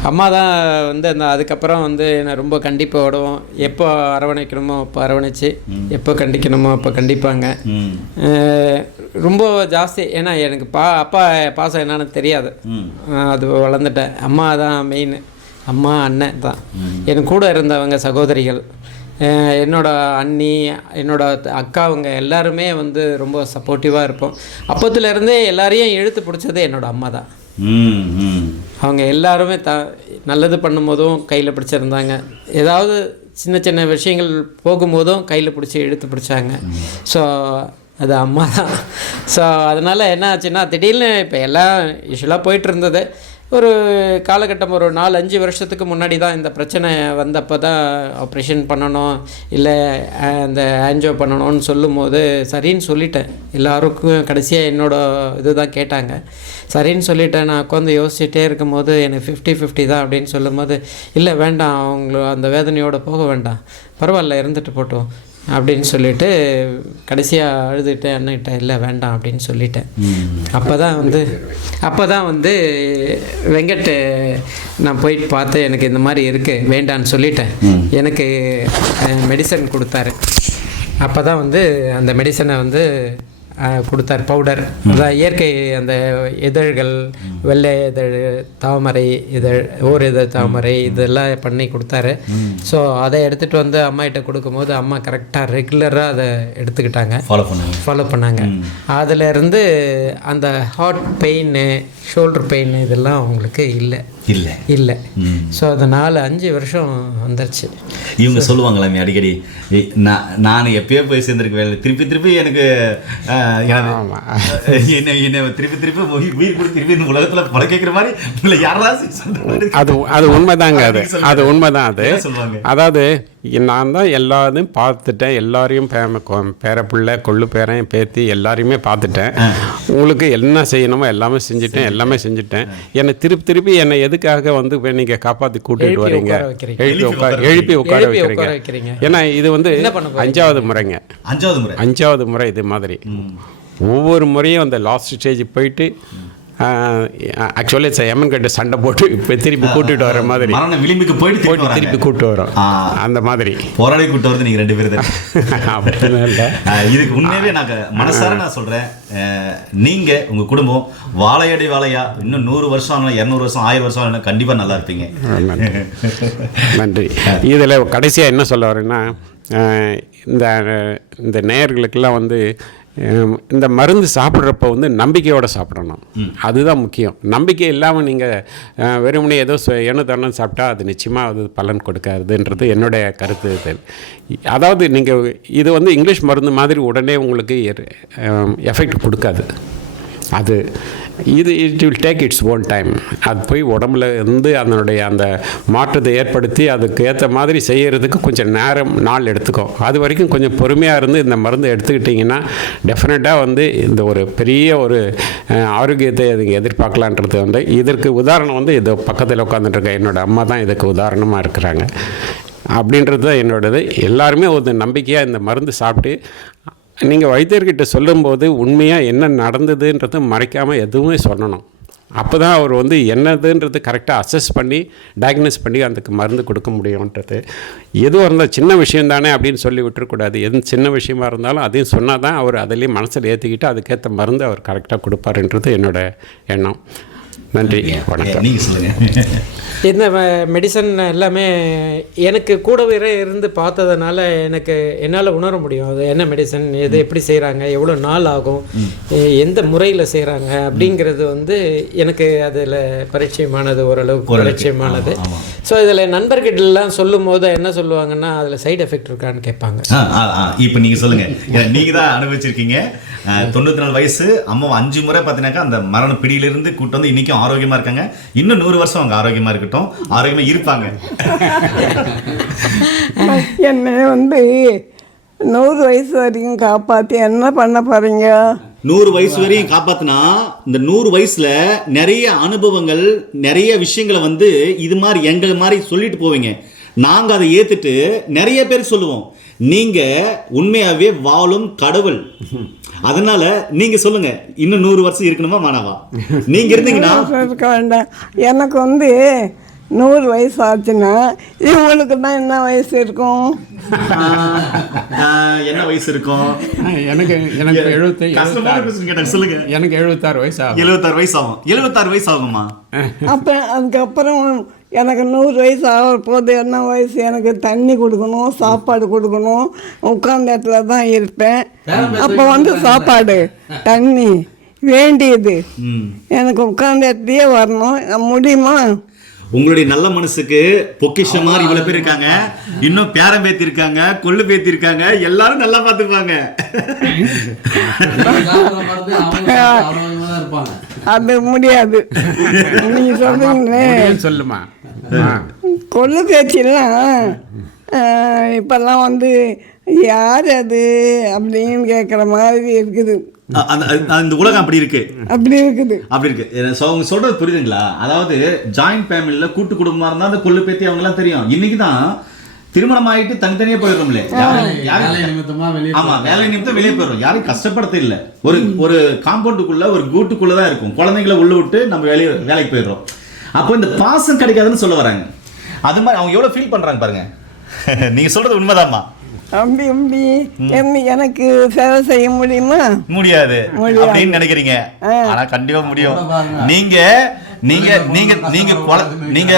அம்மா தான் வந்து அதுக்கப்புறம் வந்து என்னை ரொம்ப கண்டிப்போடும், எப்போ அரவணைக்கணுமோ அப்போ அரவணைச்சு, எப்போ கண்டிக்கணுமோ அப்போ கண்டிப்பாங்க. ரொம்ப ஜாஸ்தி, ஏன்னா எனக்கு அப்பா பாசம் என்னன்னு தெரியாது, அது வளர்ந்துட்டேன். அம்மா தான் மெயின், அம்மா அண்ணன் தான் என் கூட இருந்தவங்க. சகோதரிகள், என்னோட அண்ணி, என்னோட அக்காவுங்க எல்லாருமே வந்து ரொம்ப சப்போர்ட்டிவாக இருப்போம். அப்போத்துலேருந்தே எல்லாரையும் இழுத்து பிடிச்சது என்னோட அம்மா தான். அவங்க எல்லாருமே நல்லது பண்ணும்போதும் கையில் பிடிச்சிருந்தாங்க, ஏதாவது சின்ன சின்ன விஷயங்கள் போகும்போதும் கையில் பிடிச்சி இழுத்து பிடிச்சாங்க. ஸோ அது அம்மா தான். ஸோ அதனால் என்ன ஆச்சுன்னா, திடீர்னு இப்போ எல்லாம் யூஸ்வலாக போயிட்டு இருந்தது. ஒரு காலகட்டம், ஒரு 4-5 வருஷத்துக்கு முன்னாடி தான் இந்த பிரச்சனை வந்தப்போ தான் ஆப்ரேஷன் பண்ணணும், இல்லை அந்த ஆன்ஜியோ பண்ணணும்னு சொல்லும் போது சரின்னு சொல்லிட்டேன். எல்லாருக்கும் கடைசியாக என்னோடய இது தான் கேட்டாங்க, சரின்னு சொல்லிட்டேன். நான் உட்காந்து யோசிச்சுட்டே இருக்கும்போது எனக்கு 50-50 தான் அப்படின்னு சொல்லும் போது, இல்லை வேண்டாம், அவங்கள அந்த வேதனையோடு போக வேண்டாம், பரவாயில்ல இருந்துட்டு போட்டோம் அப்படின்னு சொல்லிட்டு கடைசியாக அழுதுகிட்டேன் அண்ணன்கிட்ட, இல்லை வேண்டாம் அப்படின்னு சொல்லிட்டேன். அப்போ தான் வந்து வெங்கட் நான் போயிட்டு பார்த்து எனக்கு இந்த மாதிரி இருக்குது வேண்டான்னு சொல்லிட்டேன். எனக்கு மெடிசன் கொடுத்தாரு. அப்போ தான் வந்து அந்த மெடிசனை வந்து கொடுத்தார், பவுடர். அதான் இயற்கை, அந்த இதழ்கள், வெள்ளை இதழ், தாமரை இதழ், ஓர் இதழ் தாமரை, இதெல்லாம் பண்ணி கொடுத்தாரு. ஸோ அதை எடுத்துகிட்டு வந்து அம்மாகிட்ட கொடுக்கும்போது அம்மா கரெக்டாக ரெகுலராக அதை எடுத்துக்கிட்டாங்க, ஃபாலோ பண்ணாங்க. அதிலேருந்து அந்த ஹார்ட் பெயின், ஷோல்டர் பெயின் இதெல்லாம் அவங்களுக்கு இல்லை. ஸோ அது 4-5 வருஷம் வந்துருச்சு. இவங்க சொல்லுவாங்களாமே அடிக்கடி, நான் எப்பயோ போய் சேர்ந்துருக்கு வேலை, திருப்பி எனக்கு என்ன திருப்பி உயிர் கொடுத்து திருப்பி இந்த உலகத்துல பல கேட்குற மாதிரி இல்லை யாராவது. அது உண்மைதாங்க, அது உண்மைதான். அது அதாவது நான் தான் எல்லாத்தையும் பார்த்துட்டேன், எல்லாரையும் பேரப்பிள்ளை கொள்ளு பேரன் பேத்தி எல்லாரையுமே பார்த்துட்டேன். உங்களுக்கு என்ன செய்யணுமோ எல்லாமே செஞ்சுட்டேன். என்னை திருப்பி என்னை எதுக்காக வந்து நீங்கள் காப்பாற்றி கூட்டிகிட்டு வரீங்க, எழுப்பி உட்கார வைக்கிறீங்க. ஏன்னா இது வந்து 5வது முறைங்க, 5வது முறை இது மாதிரி. ஒவ்வொரு முறையும் அந்த லாஸ்ட் ஸ்டேஜ் போயிட்டு ஆக்சுவலி எம்மன் கிட்ட சண்டை போட்டு இப்போ திருப்பி கூட்டிகிட்டு வர மாதிரி, விளிம்புக்கு போயிட்டு திருப்பி கூப்பிட்டு வரோம். அந்த மாதிரி போராடி கூப்பிட்டு வரது நீங்கள் 2 பேர் தான். இதுக்கு உண்மையாகவே நாங்கள் மனசார நான் சொல்கிறேன், நீங்கள் உங்கள் குடும்பம் வாழையடி வாழையா இன்னும் 100 வருஷம் 200 வருஷம் 1000 வருஷம் கண்டிப்பாக நல்லா இருப்பீங்க. நன்றி. இதில் கடைசியாக என்ன சொல்ல வரேன்னா, இந்த நேயர்களுக்கெல்லாம் வந்து இந்த மருந்து சாப்பிட்றப்ப வந்து நம்பிக்கையோடு சாப்பிடணும், அதுதான் முக்கியம். நம்பிக்கை இல்லாமல் நீங்கள் வெறுமனே ஏதோ தரணும் சாப்பிட்டா அது நிச்சயமாக அது பலன் கொடுக்காதுன்றது என்னுடைய கருத்து. அதாவது நீங்கள் இது வந்து இங்கிலீஷ் மருந்து மாதிரி உடனே உங்களுக்கு எஃபெக்ட் கொடுக்காது. அது it will take its own time. அது போய் உடம்புல இருந்து அதனுடைய அந்த மாற்றத்தை ஏற்படுத்தி அதுக்கு ஏற்ற மாதிரி செய்கிறதுக்கு கொஞ்சம் நாள் எடுத்துக்கும். அது வரைக்கும் கொஞ்சம் பொறுமையாக இருந்து இந்த மருந்து எடுத்துக்கிட்டிங்கன்னா டெஃபினட்டாக வந்து இந்த ஒரு பெரிய ஒரு ஆரோக்கியத்தை அதுக்கு எதிர்பார்க்கலான்றது வந்து, இதற்கு உதாரணம் வந்து இது பக்கத்தில் உட்காந்துட்டுருக்க என்னோடய அம்மா தான் இதுக்கு உதாரணமாக இருக்கிறாங்க. அப்படின்றது தான் என்னோடது. எல்லாருமே ஒரு நம்பிக்கையாக இந்த மருந்து சாப்பிட்டு நீங்கள் வைத்தியர்கிட்ட சொல்லும்போது உண்மையாக என்ன நடந்ததுன்றது மறைக்காமல் எதுவுமே சொல்லணும். அப்போ தான் அவர் வந்து என்னதுன்றது கரெக்டாக அசஸ் பண்ணி டயக்னோஸ் பண்ணி அதுக்கு மருந்து கொடுக்க முடியும்ன்றது. எதுவும் இருந்தால் சின்ன விஷயம் தானே அப்படின்னு சொல்லி விட்டுறக்கூடாது. எது சின்ன விஷயமா இருந்தாலும் அதையும் சொன்னால் தான் அவர் அதிலேயே மனசில் ஏற்றிக்கிட்டு அதுக்கேற்ற மருந்து அவர் கரெக்டாக கொடுப்பாருன்றது என்னோடய எண்ணம். நன்றி, வணக்கம். நீங்க சொல்லுங்க. இந்த மெடிசன் எல்லாமே எனக்கு கூடவே இருந்து பார்த்ததுனால எனக்கு என்னால் உணர முடியும் அது என்ன மெடிசன், எது எப்படி செய்கிறாங்க, எவ்வளோ நாள் ஆகும், எந்த முறையில் செய்கிறாங்க அப்படிங்கிறது வந்து எனக்கு அதில் பரிச்சயமானது, ஓரளவுக்கு பரிச்சயமானது. ஸோ இதில் நண்பர்கள்லாம் சொல்லும் போது என்ன சொல்லுவாங்கன்னா அதில் சைடு எஃபெக்ட் இருக்கான்னு கேட்பாங்க. இப்போ நீங்கள் சொல்லுங்கள், நீங்கள் தான் அனுபவிச்சிருக்கீங்க. 94 வயசு அம்மா 5 முறை பார்த்தீங்கன்னாக்கா அந்த மரண பிடியிலிருந்து கூட்டு வந்து இன்றைக்கும் ஆரோக்கியமாக இருக்காங்க. இன்னும் 100 வருஷம் அவங்க ஆரோக்கியமாக இருக்கட்டும், ஆரோக்கியமாக இருப்பாங்க. என்னை வந்து 100 வயசு வரைக்கும் காப்பாற்றி என்ன பண்ண போகிறீங்க? 100 வயசு வரையும் காப்பாத்தினா இந்த 100 வயசுல நிறைய அனுபவங்கள், நிறைய விஷயங்களை வந்து இது மாதிரி எங்களை மாதிரி சொல்லிட்டு போவீங்க. நாங்கள் அதை ஏற்றுட்டு நிறைய பேர் சொல்லுவோம், நீங்க உண்மையாவே வாழும் கடவுள். அதனால நீங்க சொல்லுங்க, இன்னும் 100 வருஷம் இருக்கணுமா வேணாவா? நீங்க இருந்தீங்கன்னா இருக்க வேண்டாம். எனக்கு வந்து 100 வயசு ஆச்சுன்னா இவங்களுக்கு தான் என்ன வயசு இருக்கும்? என்ன வயசு இருக்கும்? எனக்கு 76 கேட்டேன், சொல்லுங்க. எனக்கு 76 வயசு ஆகும். 76 வயசு ஆகும். 76 வயசு ஆகுமா? அப்போ அதுக்கப்புறம் எனக்கு 100 வயசு ஆகிற போது என்ன வயசு? எனக்கு தண்ணி கொடுக்கணும், சாப்பாடு கொடுக்கணும், உட்கார்ந்த இடத்துல தான் இருப்பேன். அப்போ வந்து சாப்பாடு தண்ணி வேண்டியது எனக்கு உட்கார்ந்த இடத்துலயே வரணும். முடியுமா? உங்களுடைய நல்ல மனசுக்கு பொக்கிஷம் மாதிரி இவ்வளவு பேர் இருக்காங்க. இன்னும் பேரம் பேத்தி இருக்காங்க, கொள்ளு பேத்தி இருக்காங்க, எல்லாரும் நல்லா பார்த்துப்பாங்க. அது முடியாது. நீங்க சொல்றீங்களே சொல்லுமா, கொள்ளு பேச்சிலாம் இப்பெல்லாம் வந்து யார் அது அப்படின்னு கேட்குற மாதிரி இருக்குது. அந்த உலகம் அப்படி இருக்கு, அப்படி இருக்குது, அப்படி இருக்கு. அவங்க சொல்றது புரியுதுங்களா? அதாவது ஜாயிண்ட் ஃபேமிலியில கூட்டு குடும்பமா இருந்தா அந்த கொள்ளு பேத்தி அவங்க எல்லாம் தெரியும். இன்னைக்கு தான் திருமணம் ஆகிட்டு தனித்தனியா போயிடுறோம்ல. ஆமா, வேலை நிமித்தம் வெளியே போயிடும். யாரும் கஷ்டப்படுத்த இல்லை. ஒரு காம்பவுண்டுக்குள்ள ஒரு கூட்டுக்குள்ள தான் இருக்கும். குழந்தைங்களை உள்ள விட்டு நம்ம வேலைக்கு போயிடுறோம். அப்போ இந்த பாசம் கிடைக்காதுன்னு சொல்ல வராங்க. அது மாதிரி அவங்க எவ்வளவு ஃபீல் பண்றாங்க பாருங்க. நீங்க சொல்றது உண்மைதாம்மா. அப்படி எனக்கு சேவை செய்ய முடியுமா? முடியாது அப்படின்னு நினைக்கிறீங்க. ஆனா கண்டிப்பா முடியும். நீங்க நீங்க நீங்க நீங்க நீங்க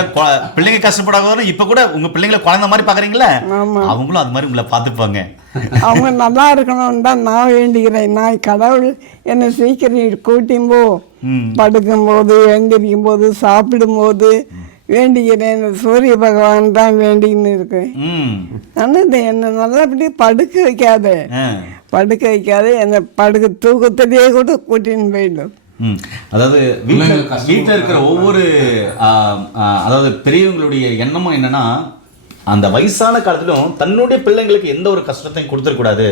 பிள்ளைங்க கஷ்டப்படாத இப்ப கூட உங்க பிள்ளைங்களை குழந்தை மாதிரி பாக்குறீங்களா? அவங்களும் அது மாதிரி உங்களை பாத்துப்பாங்க. அவங்க நல்லா இருக்கணும்னு தான் நான் வேண்டிக்கிறேன். நான் கடவுள் என்னை சீக்கிரம் கூட்டியும் போ, படுக்கும் போது, எழுந்திரிக்கும் போது, சாப்பிடும் போது வேண்டிக்கிறேன். சூரிய பகவான் தான் வேண்டின்னு இருக்கேன். ஆனால் என்னை நல்லபடி படுக்க வைக்காத என்னை தூக்கத்திலேயே கூட கூட்டின்னு போயிடும். அதாவது வீட்டில் இருக்கிற ஒவ்வொரு அதாவது பெரியவங்களுடைய எண்ணமும் என்னன்னா, அந்த வயசான காலத்திலும் தன்னுடைய பிள்ளைங்களுக்கு எந்த ஒரு கஷ்டத்தையும் கொடுத்துடக்கூடாது.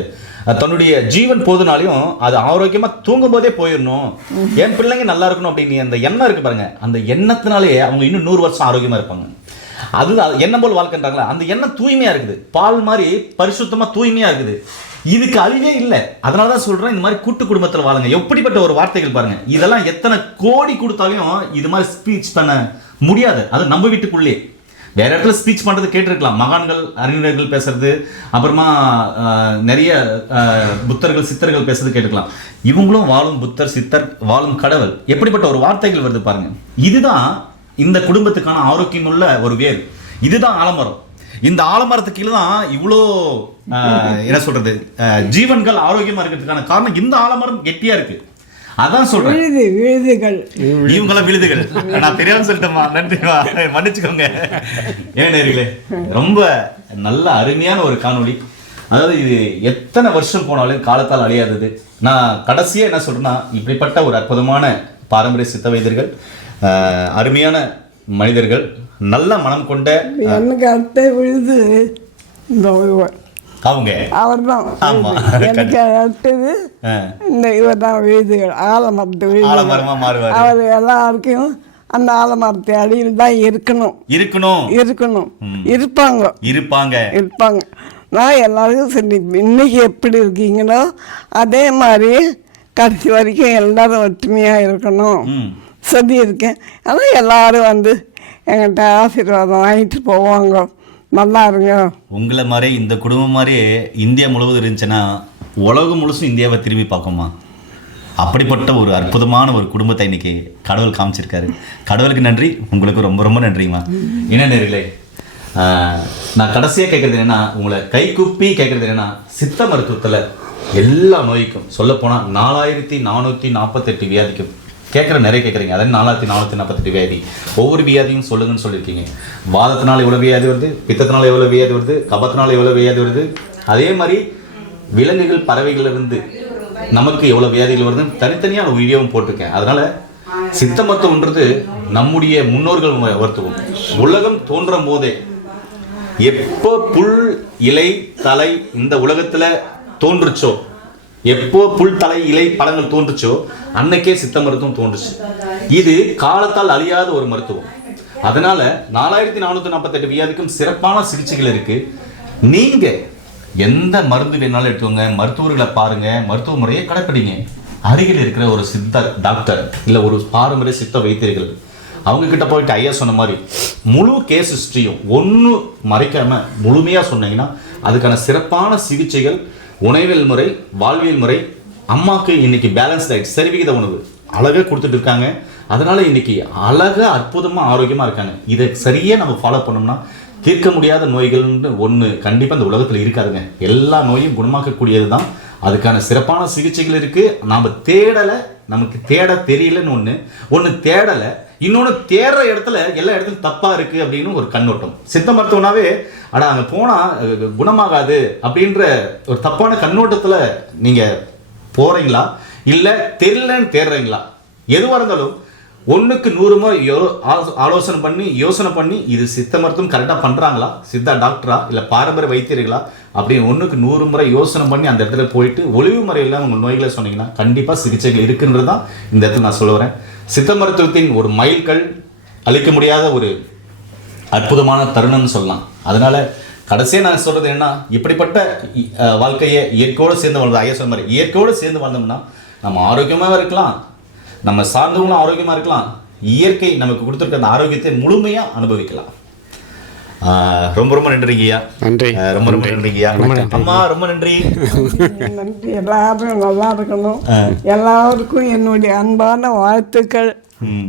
தன்னுடைய ஜீவன் போதுனாலையும் அது ஆரோக்கியமா தூங்கும் போதே போயிடணும், என் பிள்ளைங்க நல்லா இருக்கணும் அப்படின்னு அந்த எண்ணம் இருக்கு பாருங்க. அந்த எண்ணத்தினாலே அவங்க இன்னும் 100 வருஷம் ஆரோக்கியமா இருப்பாங்க. அது எண்ணம் போல் வாழ்க்கைன்றாங்களா, அந்த எண்ணம் தூய்மையா இருக்குது, பால் மாதிரி பரிசுத்தமா தூய்மையா இருக்குது. இதுக்கு அழிவே இல்லை. அதனாலதான் சொல்றேன், இந்த மாதிரி கூட்டு குடும்பத்தில் வாழுங்க. எப்படிப்பட்ட ஒரு வார்த்தைகள் பாருங்க. இதெல்லாம் எத்தனை கோடி கொடுத்தாலும் இது மாதிரி ஸ்பீச் பண்ண முடியாது. அது நம்ம வீட்டுக்குள்ளே. வேற இடத்துல ஸ்பீச் பண்றது கேட்டிருக்கலாம், மகான்கள் அறிஞர்கள் பேசுறது, அப்புறமா நிறைய புத்தர்கள் சித்தர்கள் பேசுறது கேட்டுக்கலாம். இவங்களும் வாழும் புத்தர், சித்தர், வாழும் கடவுள். எப்படிப்பட்ட ஒரு வார்த்தைகள் வருது பாருங்க. இதுதான் இந்த குடும்பத்துக்கான ஆரோக்கியம் உள்ள ஒரு வேர். இதுதான் ஆலமரம். இந்த ஆலமரத்துக்கு கீழே தான் இவ்வளோ என்ன சொல்றது ஜீவன்கள் ஆரோக்கியமா இருக்கிறதுக்கான காரணம் இந்த ஆலமரம் கெட்டியா இருக்கு. அதான் சொல்றேன், விழுதுகள் இவங்களாம் விழுதுகள். நான் தெரியாம சொல்லிட்டேம்மா, நன்றி, மன்னிச்சுக்கோங்க. ஏன் நேர்களே, ரொம்ப நல்ல அருமையான ஒரு காணொளி. அதாவது இது எத்தனை வருஷம் போனாலும் காலத்தால் அழியாதது. நான் கடைசியா என்ன சொல்றேன்னா, இப்படிப்பட்ட ஒரு அற்புதமான பாரம்பரிய சித்த வைத்தியர்கள், அருமையான மனிதர்கள், நல்ல மனம் கொண்ட எனக்கு அடுத்த விழுது அவங்க அவர்தான். எனக்கு அடுத்தது இந்த இவர் தான் விழுதுகள், ஆலமரத்து விழுது. அவர் எல்லாருக்கும் அந்த ஆலமரத்து அடியில் தான் இருப்பாங்க. நான் எல்லாருக்கும் சொல்லி, இன்னைக்கு எப்படி இருக்கீங்களோ அதே மாதிரி கடைசி வரைக்கும் எல்லாரும் ஒற்றுமையாக இருக்கணும் சொல்லியிருக்கேன். ஆனால் எல்லாரும் வந்து என்கிட்ட ஆசீர்வாதம் வாங்கிட்டு போவாங்க. நல்லா இருங்க. உங்களை மாதிரி இந்த குடும்பம் மாதிரி இந்தியா முழுவதும் இருந்துச்சுன்னா உலகம் முழுசும் இந்தியாவை திரும்பி பார்க்குமா? அப்படிப்பட்ட ஒரு அற்புதமான ஒரு குடும்பத்தை இன்னைக்கு கடவுள் காமிச்சிருக்காரு. கடவுளுக்கு நன்றி, உங்களுக்கு ரொம்ப ரொம்ப நன்றிம்மா. என்ன நேரிலே நான் கடைசியாக கேட்குறது என்னென்னா, உங்களை கைக்குப்பி கேட்குறது என்னென்னா, சித்த மருத்துவத்தில் எல்லா நோய்க்கும் சொல்லப்போனால் 4448 வியாதிக்கும் நிறைய கேட்குறீங்க. அதாவது 4448 வியாதி, ஒவ்வொரு வியாதியும் சொல்லுங்கன்னு சொல்லியிருக்கீங்க. வாதத்தினால் எவ்வளோ வியாதி வருது, பித்தத்தினால் எவ்வளோ வியாதி வருது, கபத்தினால் எவ்வளோ வியாதி வருது, அதே மாதிரி விலங்குகள் பறவைகளிலிருந்து நமக்கு எவ்வளோ வியாதிகள் வருதுன்னு தனித்தனியாக வீடியோவும் போட்டிருக்கேன். அதனால் சித்த மருத்துவம்ன்றது நம்முடைய முன்னோர்கள் மருத்துவம். உலகம் தோன்றும் போதே எப்போ புல் இலை தலை இந்த உலகத்தில் தோன்றுச்சோ, எப்போ புல் தலை இலை பழங்கள் தோன்றுச்சோ அன்னைக்கே சித்த மருத்துவம் தோன்றுச்சு. இது காலத்தால் அழியாத ஒரு மருத்துவம். அதனால 4448 வியாதிக்கும் சிறப்பான சிகிச்சைகள் இருக்கு. நீங்க எந்த மருந்து வேணாலும் எடுத்துக்கோங்க, மருத்துவர்களை பாருங்க, மருத்துவ முறையை கடைப்பிடிங்க. அருகில் இருக்கிற ஒரு சித்த டாக்டர் இல்லை ஒரு பாரம்பரிய சித்த வைத்தியர்கள் அவங்க கிட்ட போயிட்டு ஐயா சொன்ன மாதிரி முழு கேஸ் ஹிஸ்ட்ரியும் ஒன்று மறைக்காம முழுமையாக சொன்னீங்கன்னா அதுக்கான சிறப்பான சிகிச்சைகள், உணவியல் முறை, வாழ்வியல் முறை, அம்மாவுக்கு இன்னைக்கு பேலன்ஸ் டயட் சரிவிகித உணவு அழகாக கொடுத்துட்டு இருக்காங்க. அதனால இன்னைக்கு அழகாக அற்புதமாக ஆரோக்கியமாக இருக்காங்க. இதை சரியாக நம்ம ஃபாலோ பண்ணோம்னா தீர்க்க முடியாத நோய்கள்னு ஒன்று கண்டிப்பாக இந்த உலகத்தில் இருக்காதுங்க. எல்லா நோயும் குணமாக்கக்கூடியது தான். அதுக்கான சிறப்பான சிகிச்சைகள் இருக்குது. நாம் தேடலை, நமக்கு தேட தெரியலன்னு ஒன்று தேடலை, இன்னொன்று தேடுற இடத்துல எல்லா இடத்துலையும் தப்பாக இருக்குது அப்படின்னு ஒரு கண்ணோட்டம். சித்த மருத்துவனாவே அங்கே போனால் குணமாகாது அப்படின்ற ஒரு தப்பான கண்ணோட்டத்தில் நீங்கள் போகிறீங்களா, இல்லை தெரியலன்னு தேடுறீங்களா? எதுவாக இருந்தாலும் 1க்கு 100 முறை ஆலோசனை பண்ணி யோசனை பண்ணி இது சித்த மருத்துவம் கரெக்டாக பண்ணுறாங்களா, சித்தா டாக்டரா இல்லை பாரம்பரிய வைத்தியர்களா அப்படின்னு 1க்கு 100 முறை யோசனை பண்ணி அந்த இடத்துல போயிட்டு ஒளிவு முறையில் உங்கள் நோய்களை சொன்னீங்கன்னா கண்டிப்பாக சிகிச்சைகள் இருக்குன்றது தான் இந்த இடத்துல நான் சொல்ல வரேன். சித்த மருத்துவத்தின் ஒரு மைல்கல், அழிக்க முடியாத ஒரு அற்புதமான தருணம்னு சொல்லலாம். அதனால கடைசியாக நான் சொல்கிறது என்ன, இப்படிப்பட்ட வாழ்க்கையை இயற்கையோடு சேர்ந்து வாழ்ந்த ஐயா சொன்ன மாதிரி இயற்கையோடு சேர்ந்து வாழ்ந்தோம்னா நம்ம ஆரோக்கியமாக இருக்கலாம், நம்ம சார்ந்தவங்களும் ஆரோக்கியமாக இருக்கலாம், இயற்கை நமக்கு கொடுத்துருக்க அந்த ஆரோக்கியத்தை முழுமையாக அனுபவிக்கலாம். ரொம்ப ரொம்ப நன்றிங்கய்யா. நன்றி. ரொம்ப ரொம்ப நன்றிங்கய்யா. அம்மா ரொம்ப நன்றி. நன்றி. எல்லாரும் நல்லா இருக்கணும். எல்லாருக்கும் என்னுடைய அன்பான வாழ்த்துக்கள்.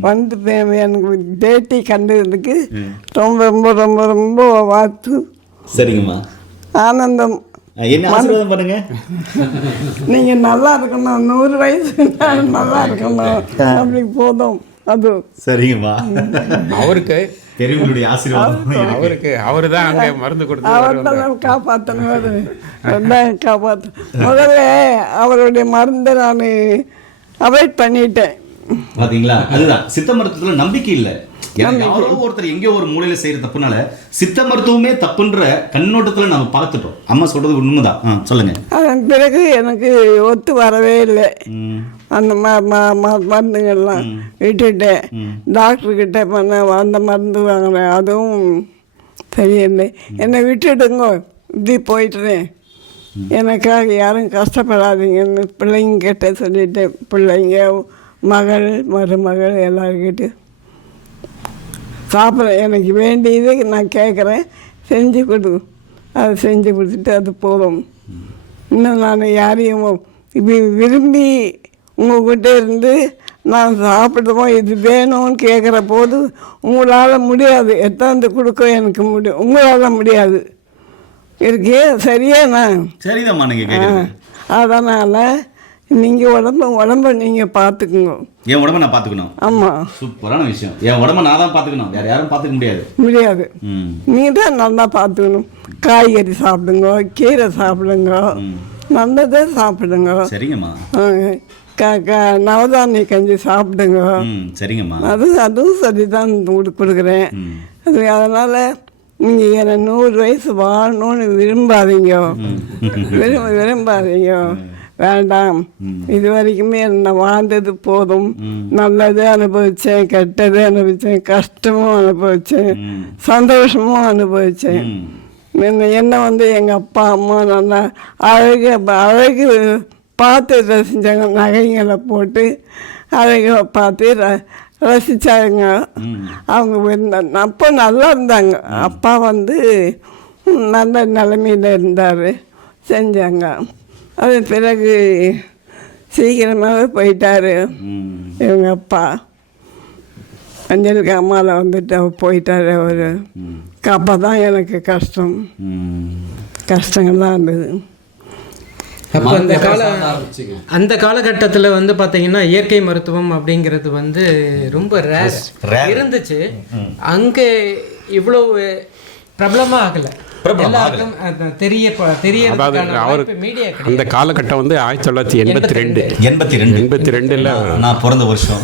வந்து எனக்கு பேட்டி கண்டதுக்கு ரொம்ப ரொம்ப ரொம்ப ரொம்ப வாழ்த்து. சரிங்கம்மா. ஆனந்தம். என்ன ஆசீர்வாதம் பண்ணுங்க. நீங்க நல்லா இருக்கணும், 100 வயசு நல்லா இருக்கணும், அப்படி போதும். அது சரிங்கம்மா. அவருக்கு தெரிவுகளுடைய ஆசீர்வாதம் அவரு தான் அங்கே மருந்து கொடுத்து அவர் தான் காப்பாற்றணும். காப்பாற்ற முதல்ல அவருடைய மருந்தை நான் அவாய்ட் பண்ணிட்டேன். பாத்தீங்களா, அதுதான் சித்த மருத்துவத்துல நம்பிக்கை இல்லை. யாரோ ஒருத்தர் எங்கேயோ ஒரு மூலையில செய்யற தப்புனால சித்த மருத்துவமே தப்புன்ற கண்ணோட்டத்துல நம்ம பார்த்துட்டோம். அம்மா சொல்றது உண்மைதான். சொல்லுங்க. அதன் பிறகு எனக்கு ஒத்து வரவே இல்லை. அந்த மருந்துகள்லாம் விட்டுட்டேன். டாக்டர்கிட்ட பண்ண அந்த மருந்து வாங்கினேன், அதுவும் சரியில்லை. என்னை விட்டுடுங்க, இப்படி போயிட்டுறேன், எனக்காக யாரும் கஷ்டப்படாதீங்கன்னு பிள்ளைங்க கிட்ட சொல்லிட்டேன். பிள்ளைங்க, மகள், மருமகள் எல்லாருக்கிட்டையும் சாப்பிட்ற எனக்கு வேண்டியது நான் கேட்குறேன், செஞ்சு கொடு. அதை செஞ்சு கொடுத்துட்டு அது போதும். இன்னும் நான் யாரையும் விரும்பி உங்கள்கிட்ட இருந்து நான் சாப்பிடுவோம் இது வேணும்னு கேட்குற போது உங்களால் முடியாது, எத்தாந்து கொடுக்க எனக்கு முடியும், உங்களால் முடியாது இருக்கே. சரியா? நான் சரிதாம்மா நீங்கள் கேட்குறது. அதனால் நீங்கள் உடம்ப நீங்கள் பார்த்துக்குங்க. என் உடம்ப நான் பார்த்துக்கணும். ஆமாம், சூப்பரான விஷயம். என் உடம்ப நான் தான் பார்த்துக்கணும், வேறு யாரும் பார்த்துக்க முடியாது. நீங்கள் தான் நல்லா பார்த்துக்கணும். காய்கறி சாப்பிடுங்க, கீரை சாப்பிடுங்க, நல்லதே சாப்பிடுங்க. சரிங்கம்மா. நவதானிய கஞ்சி சாப்பிடுங்க. சரிங்கம்மா. அதுவும் சரிதான் கொடுக்குறேன். அதனால் நீங்கள் என்னை 100 வயசு வாழணும்னு விரும்பாதீங்க. வேண்டாம், இது வரைக்குமே நான் வாழ்ந்தது போதும். நல்லது அனுபவித்தேன், கெட்டது அனுபவித்தேன், கஷ்டமும் அனுபவித்தேன், சந்தோஷமும் அனுபவித்தேன். என்ன எங்கள் அப்பா அம்மா நல்லா அழகு பார்த்து ரசித்தாங்க. நகைங்களை போட்டு அழகை பார்த்து ரசித்தாங்க. அவங்க அப்போ நல்லா இருந்தாங்க. அப்பா நல்ல நிலைமையில் இருந்தார், செஞ்சாங்க. அது பிறகு சீக்கிரமாகவே போயிட்டாரு இவங்க அப்பா. அஞ்சலுக்கு அம்மாவில் வந்துட்டு அவர் போயிட்டாரு அவர். அப்போ தான் எனக்கு கஷ்டங்கள் தான் இருந்தது. அப்போ அந்த காலகட்டத்தில் வந்து பார்த்தீங்கன்னா இயற்கை மருத்துவம் அப்படிங்கிறது வந்து ரொம்ப ரேர் இருந்துச்சு. அங்கே இவ்வளோ பிரபலமாக ஆகலை. எல்லாருக்கும் அதாவது அவர் அந்த காலகட்டம் வந்து 1982 நான் பிறந்த வருஷம்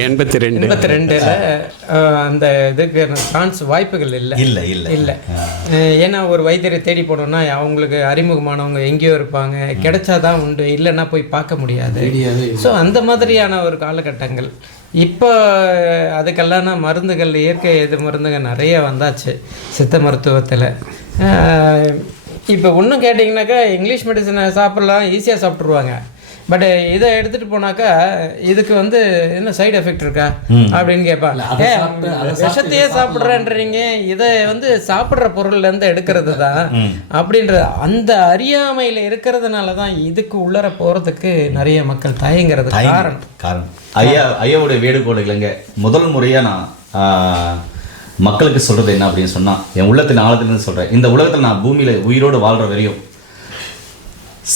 82 அந்த இதுக்கு சான்ஸ் வாய்ப்புகள் இல்லை. ஏன்னா ஒரு வைத்தியரை தேடி போனோம்னா அவங்களுக்கு அறிமுகமானவங்க எங்கேயோ இருப்பாங்க, கிடைச்சாதான் உண்டு, இல்லைன்னா போய் பார்க்க முடியாது. ஸோ அந்த மாதிரியான ஒரு காலகட்டங்கள். இப்போ அதுக்கெல்லாம் மருந்துகள், இயற்கை மருந்துகள் நிறைய வந்தாச்சு சித்த மருத்துவத்தில். இப்போ இன்னும் கேட்டிங்கனாக்கா இங்கிலீஷ் மெடிசனை சாப்பிட்லாம், ஈஸியாக சாப்பிட்ருவாங்க. பட் இதை எடுத்துகிட்டு போனாக்கா இதுக்கு வந்து என்ன சைடு எஃபெக்ட் இருக்கா அப்படின்னு கேட்பாங்க. விஷத்தையே சாப்பிட்றேன்றீங்க, இதை வந்து சாப்பிட்ற பொருள்லேருந்து எடுக்கிறது தான் அப்படின்ற அந்த அறியாமையில் இருக்கிறதுனால தான் இதுக்கு உள்ளர போகிறதுக்கு நிறைய மக்கள் தயங்கிறது காரணம். ஐயாவுடைய வேண்டுகோள் இல்லைங்க. முதல் முறையாக நான் மக்களுக்கு சொல்கிறது என்ன அப்படின்னு சொன்னால், என் உள்ளத்தின் ஆழத்துலேருந்து சொல்கிறேன். இந்த உலகத்தில் நான் பூமியில் உயிரோடு வாழ்கிற வரையும்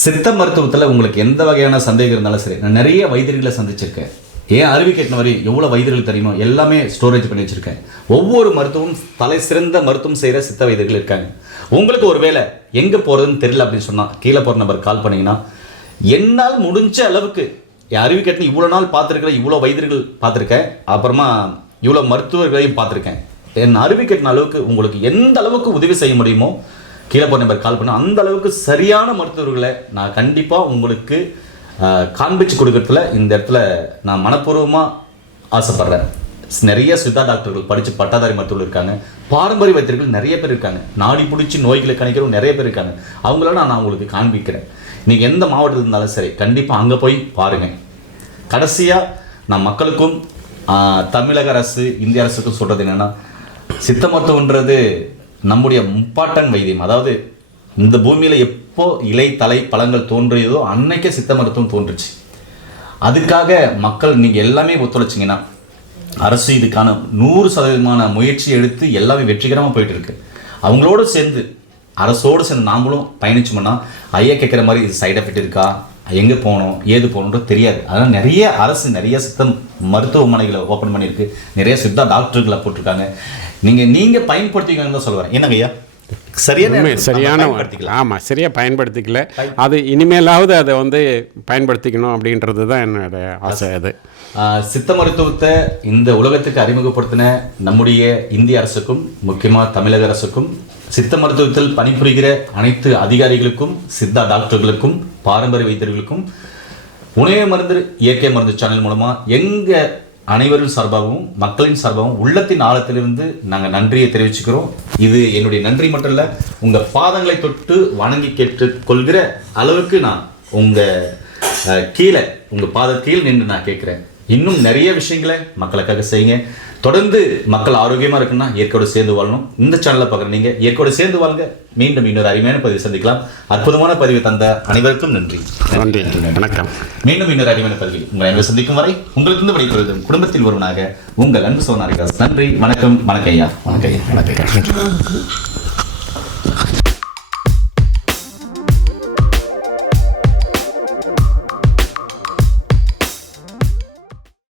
சித்த மருத்துவத்தில் உங்களுக்கு எந்த வகையான சந்தேகம் இருந்தாலும் சரி, நான் நிறைய வைத்தியர்களை சந்திச்சிருக்கேன். ஏன் அருவி கேட்டின வரை எவ்வளோ வைத்தியர்கள் தெரியுமோ எல்லாமே ஸ்டோரேஜ் பண்ணி வச்சுருக்கேன். ஒவ்வொரு மருத்துவம் தலை சிறந்த மருத்துவம் செய்கிற சித்த வைத்தியர்கள் இருக்காங்க. உங்களுக்கு ஒரு வேளை எங்கே போகிறதுன்னு தெரியல அப்படின்னு சொன்னால் கீழே போகிற நம்பர் கால் பண்ணிங்கன்னா என்னால் முடிஞ்ச அளவுக்கு என் அருவி கேட்டின இவ்வளோ நாள் பார்த்துருக்கேன், இவ்வளோ வைத்தியர்கள் பார்த்துருக்கேன், அப்புறமா இவ்வளோ மருத்துவர்களையும் பார்த்துருக்கேன். என் அருவி கேட்டின அளவுக்கு உங்களுக்கு எந்த அளவுக்கு உதவி செய்ய முடியுமோ கீழே போகிற நம்பர் கால் பண்ண அந்த அளவுக்கு சரியான மருத்துவர்களை நான் கண்டிப்பாக உங்களுக்கு காண்பிச்சு கொடுக்கறதுல இந்த இடத்துல நான் மனப்பூர்வமாக ஆசைப்படுறேன். நிறைய சித்தா டாக்டர்கள் படித்து பட்டாதாரி மருத்துவர்கள் இருக்காங்க, பாரம்பரிய வைத்தியர்கள் நிறைய பேர் இருக்காங்க, நாடி பிடிச்சி நோய்களை கணிக்கிறவங்க நிறைய பேர் இருக்காங்க. அவங்களால நான் உங்களுக்கு காண்பிக்கிறேன். நீங்கள் எந்த மாவட்டத்தில் இருந்தாலும் சரி கண்டிப்பாக அங்கே போய் பாருங்கள். கடைசியாக நான் மக்களுக்கும் தமிழக அரசு இந்திய அரசுக்கும் சொல்கிறது என்னென்னா, சித்த மருத்துவன்றது நம்முடைய முப்பாட்டன் வைத்தியம். அதாவது இந்த பூமியில் எப்போ இலை தலை பழங்கள் தோன்றியதோ அன்னைக்கே சித்த மருத்துவம் தோன்றுச்சு. அதுக்காக மக்கள் நீங்கள் எல்லாமே ஒத்துழைச்சிங்கன்னா அரசு இதுக்கான 100% முயற்சி எடுத்து எல்லாமே வெற்றிகரமாக போயிட்டு இருக்கு. அவங்களோடு சேர்ந்து அரசோடு சேர்ந்து நாமளும் பயணிச்சோம்னா ஐயா கேட்குற மாதிரி இது சைட் எஃபெக்ட் இருக்கா, எங்கே போகணும் ஏது போகணுன்றது தெரியாது. அதனால் நிறைய அரசு நிறைய சித்த மருத்துவமனைகளை ஓப்பன் பண்ணியிருக்கு, நிறைய சித்தா டாக்டர்களை போட்டிருக்காங்க. நீங்கள் பயன்படுத்திக்கணும்னு தான் சொல்லுவேன். என்னங்க ஐயா சரியான ஆமாம், சரியாக பயன்படுத்திக்கல. அது இனிமேலாவது அதை வந்து பயன்படுத்திக்கணும் அப்படின்றது தான் என்னோட ஆசை. அது சித்த மருத்துவத்தை இந்த உலகத்துக்கு அறிமுகப்படுத்தின நம்முடைய இந்திய அரசுக்கும் முக்கியமாக தமிழக அரசுக்கும் சித்த மருத்துவத்தில் பணிபுரிகிற அனைத்து அதிகாரிகளுக்கும் சித்தா டாக்டர்களுக்கும் பாரம்பரிய வைத்தியர்களுக்கும் உணவு மருந்து இயற்கை மருந்து சேனல் மூலமாக எங்கள் அனைவரின் சார்பாகவும் மக்களின் சார்பாகவும் உள்ளத்தின் ஆழத்திலிருந்து நாங்கள் நன்றியை தெரிவிச்சுக்கிறோம். இது என்னுடைய நன்றி மட்டும் இல்லை, உங்கள் பாதங்களை தொட்டு வணங்கி கேட்டுக்கொள்கிற அளவுக்கு நான் உங்கள் கீழே உங்கள் பாத கீழே நின்று நான் கேட்குறேன். இன்னும் நிறைய விஷயங்களை மக்களுக்காக செய்யுங்க. தொடர்ந்து மக்கள் ஆரோக்கியமாக இருக்குன்னா இயற்கையோடு சேர்ந்து வாழணும். இந்த சேனலை பார்க்குற நீங்கள் இயற்கையோடு சேர்ந்து வாழுங்க. மீண்டும் இன்னொரு அருமையான பதிவு சந்திக்கலாம். அற்புதமான பதிவு தந்த அனைவருக்கும் நன்றி. வணக்கம். மீண்டும் இன்னொரு அருமையான பதிவில் உங்களை அனைவரும் சந்திக்கும் வரை உங்களுக்கு விடைபெறுவதும் குடும்பத்தில் ஒருவனாக உங்கள் அன்பு சோனாரிதாஸ். நன்றி, வணக்கம். வணக்கம் ஐயா. வணக்கம்.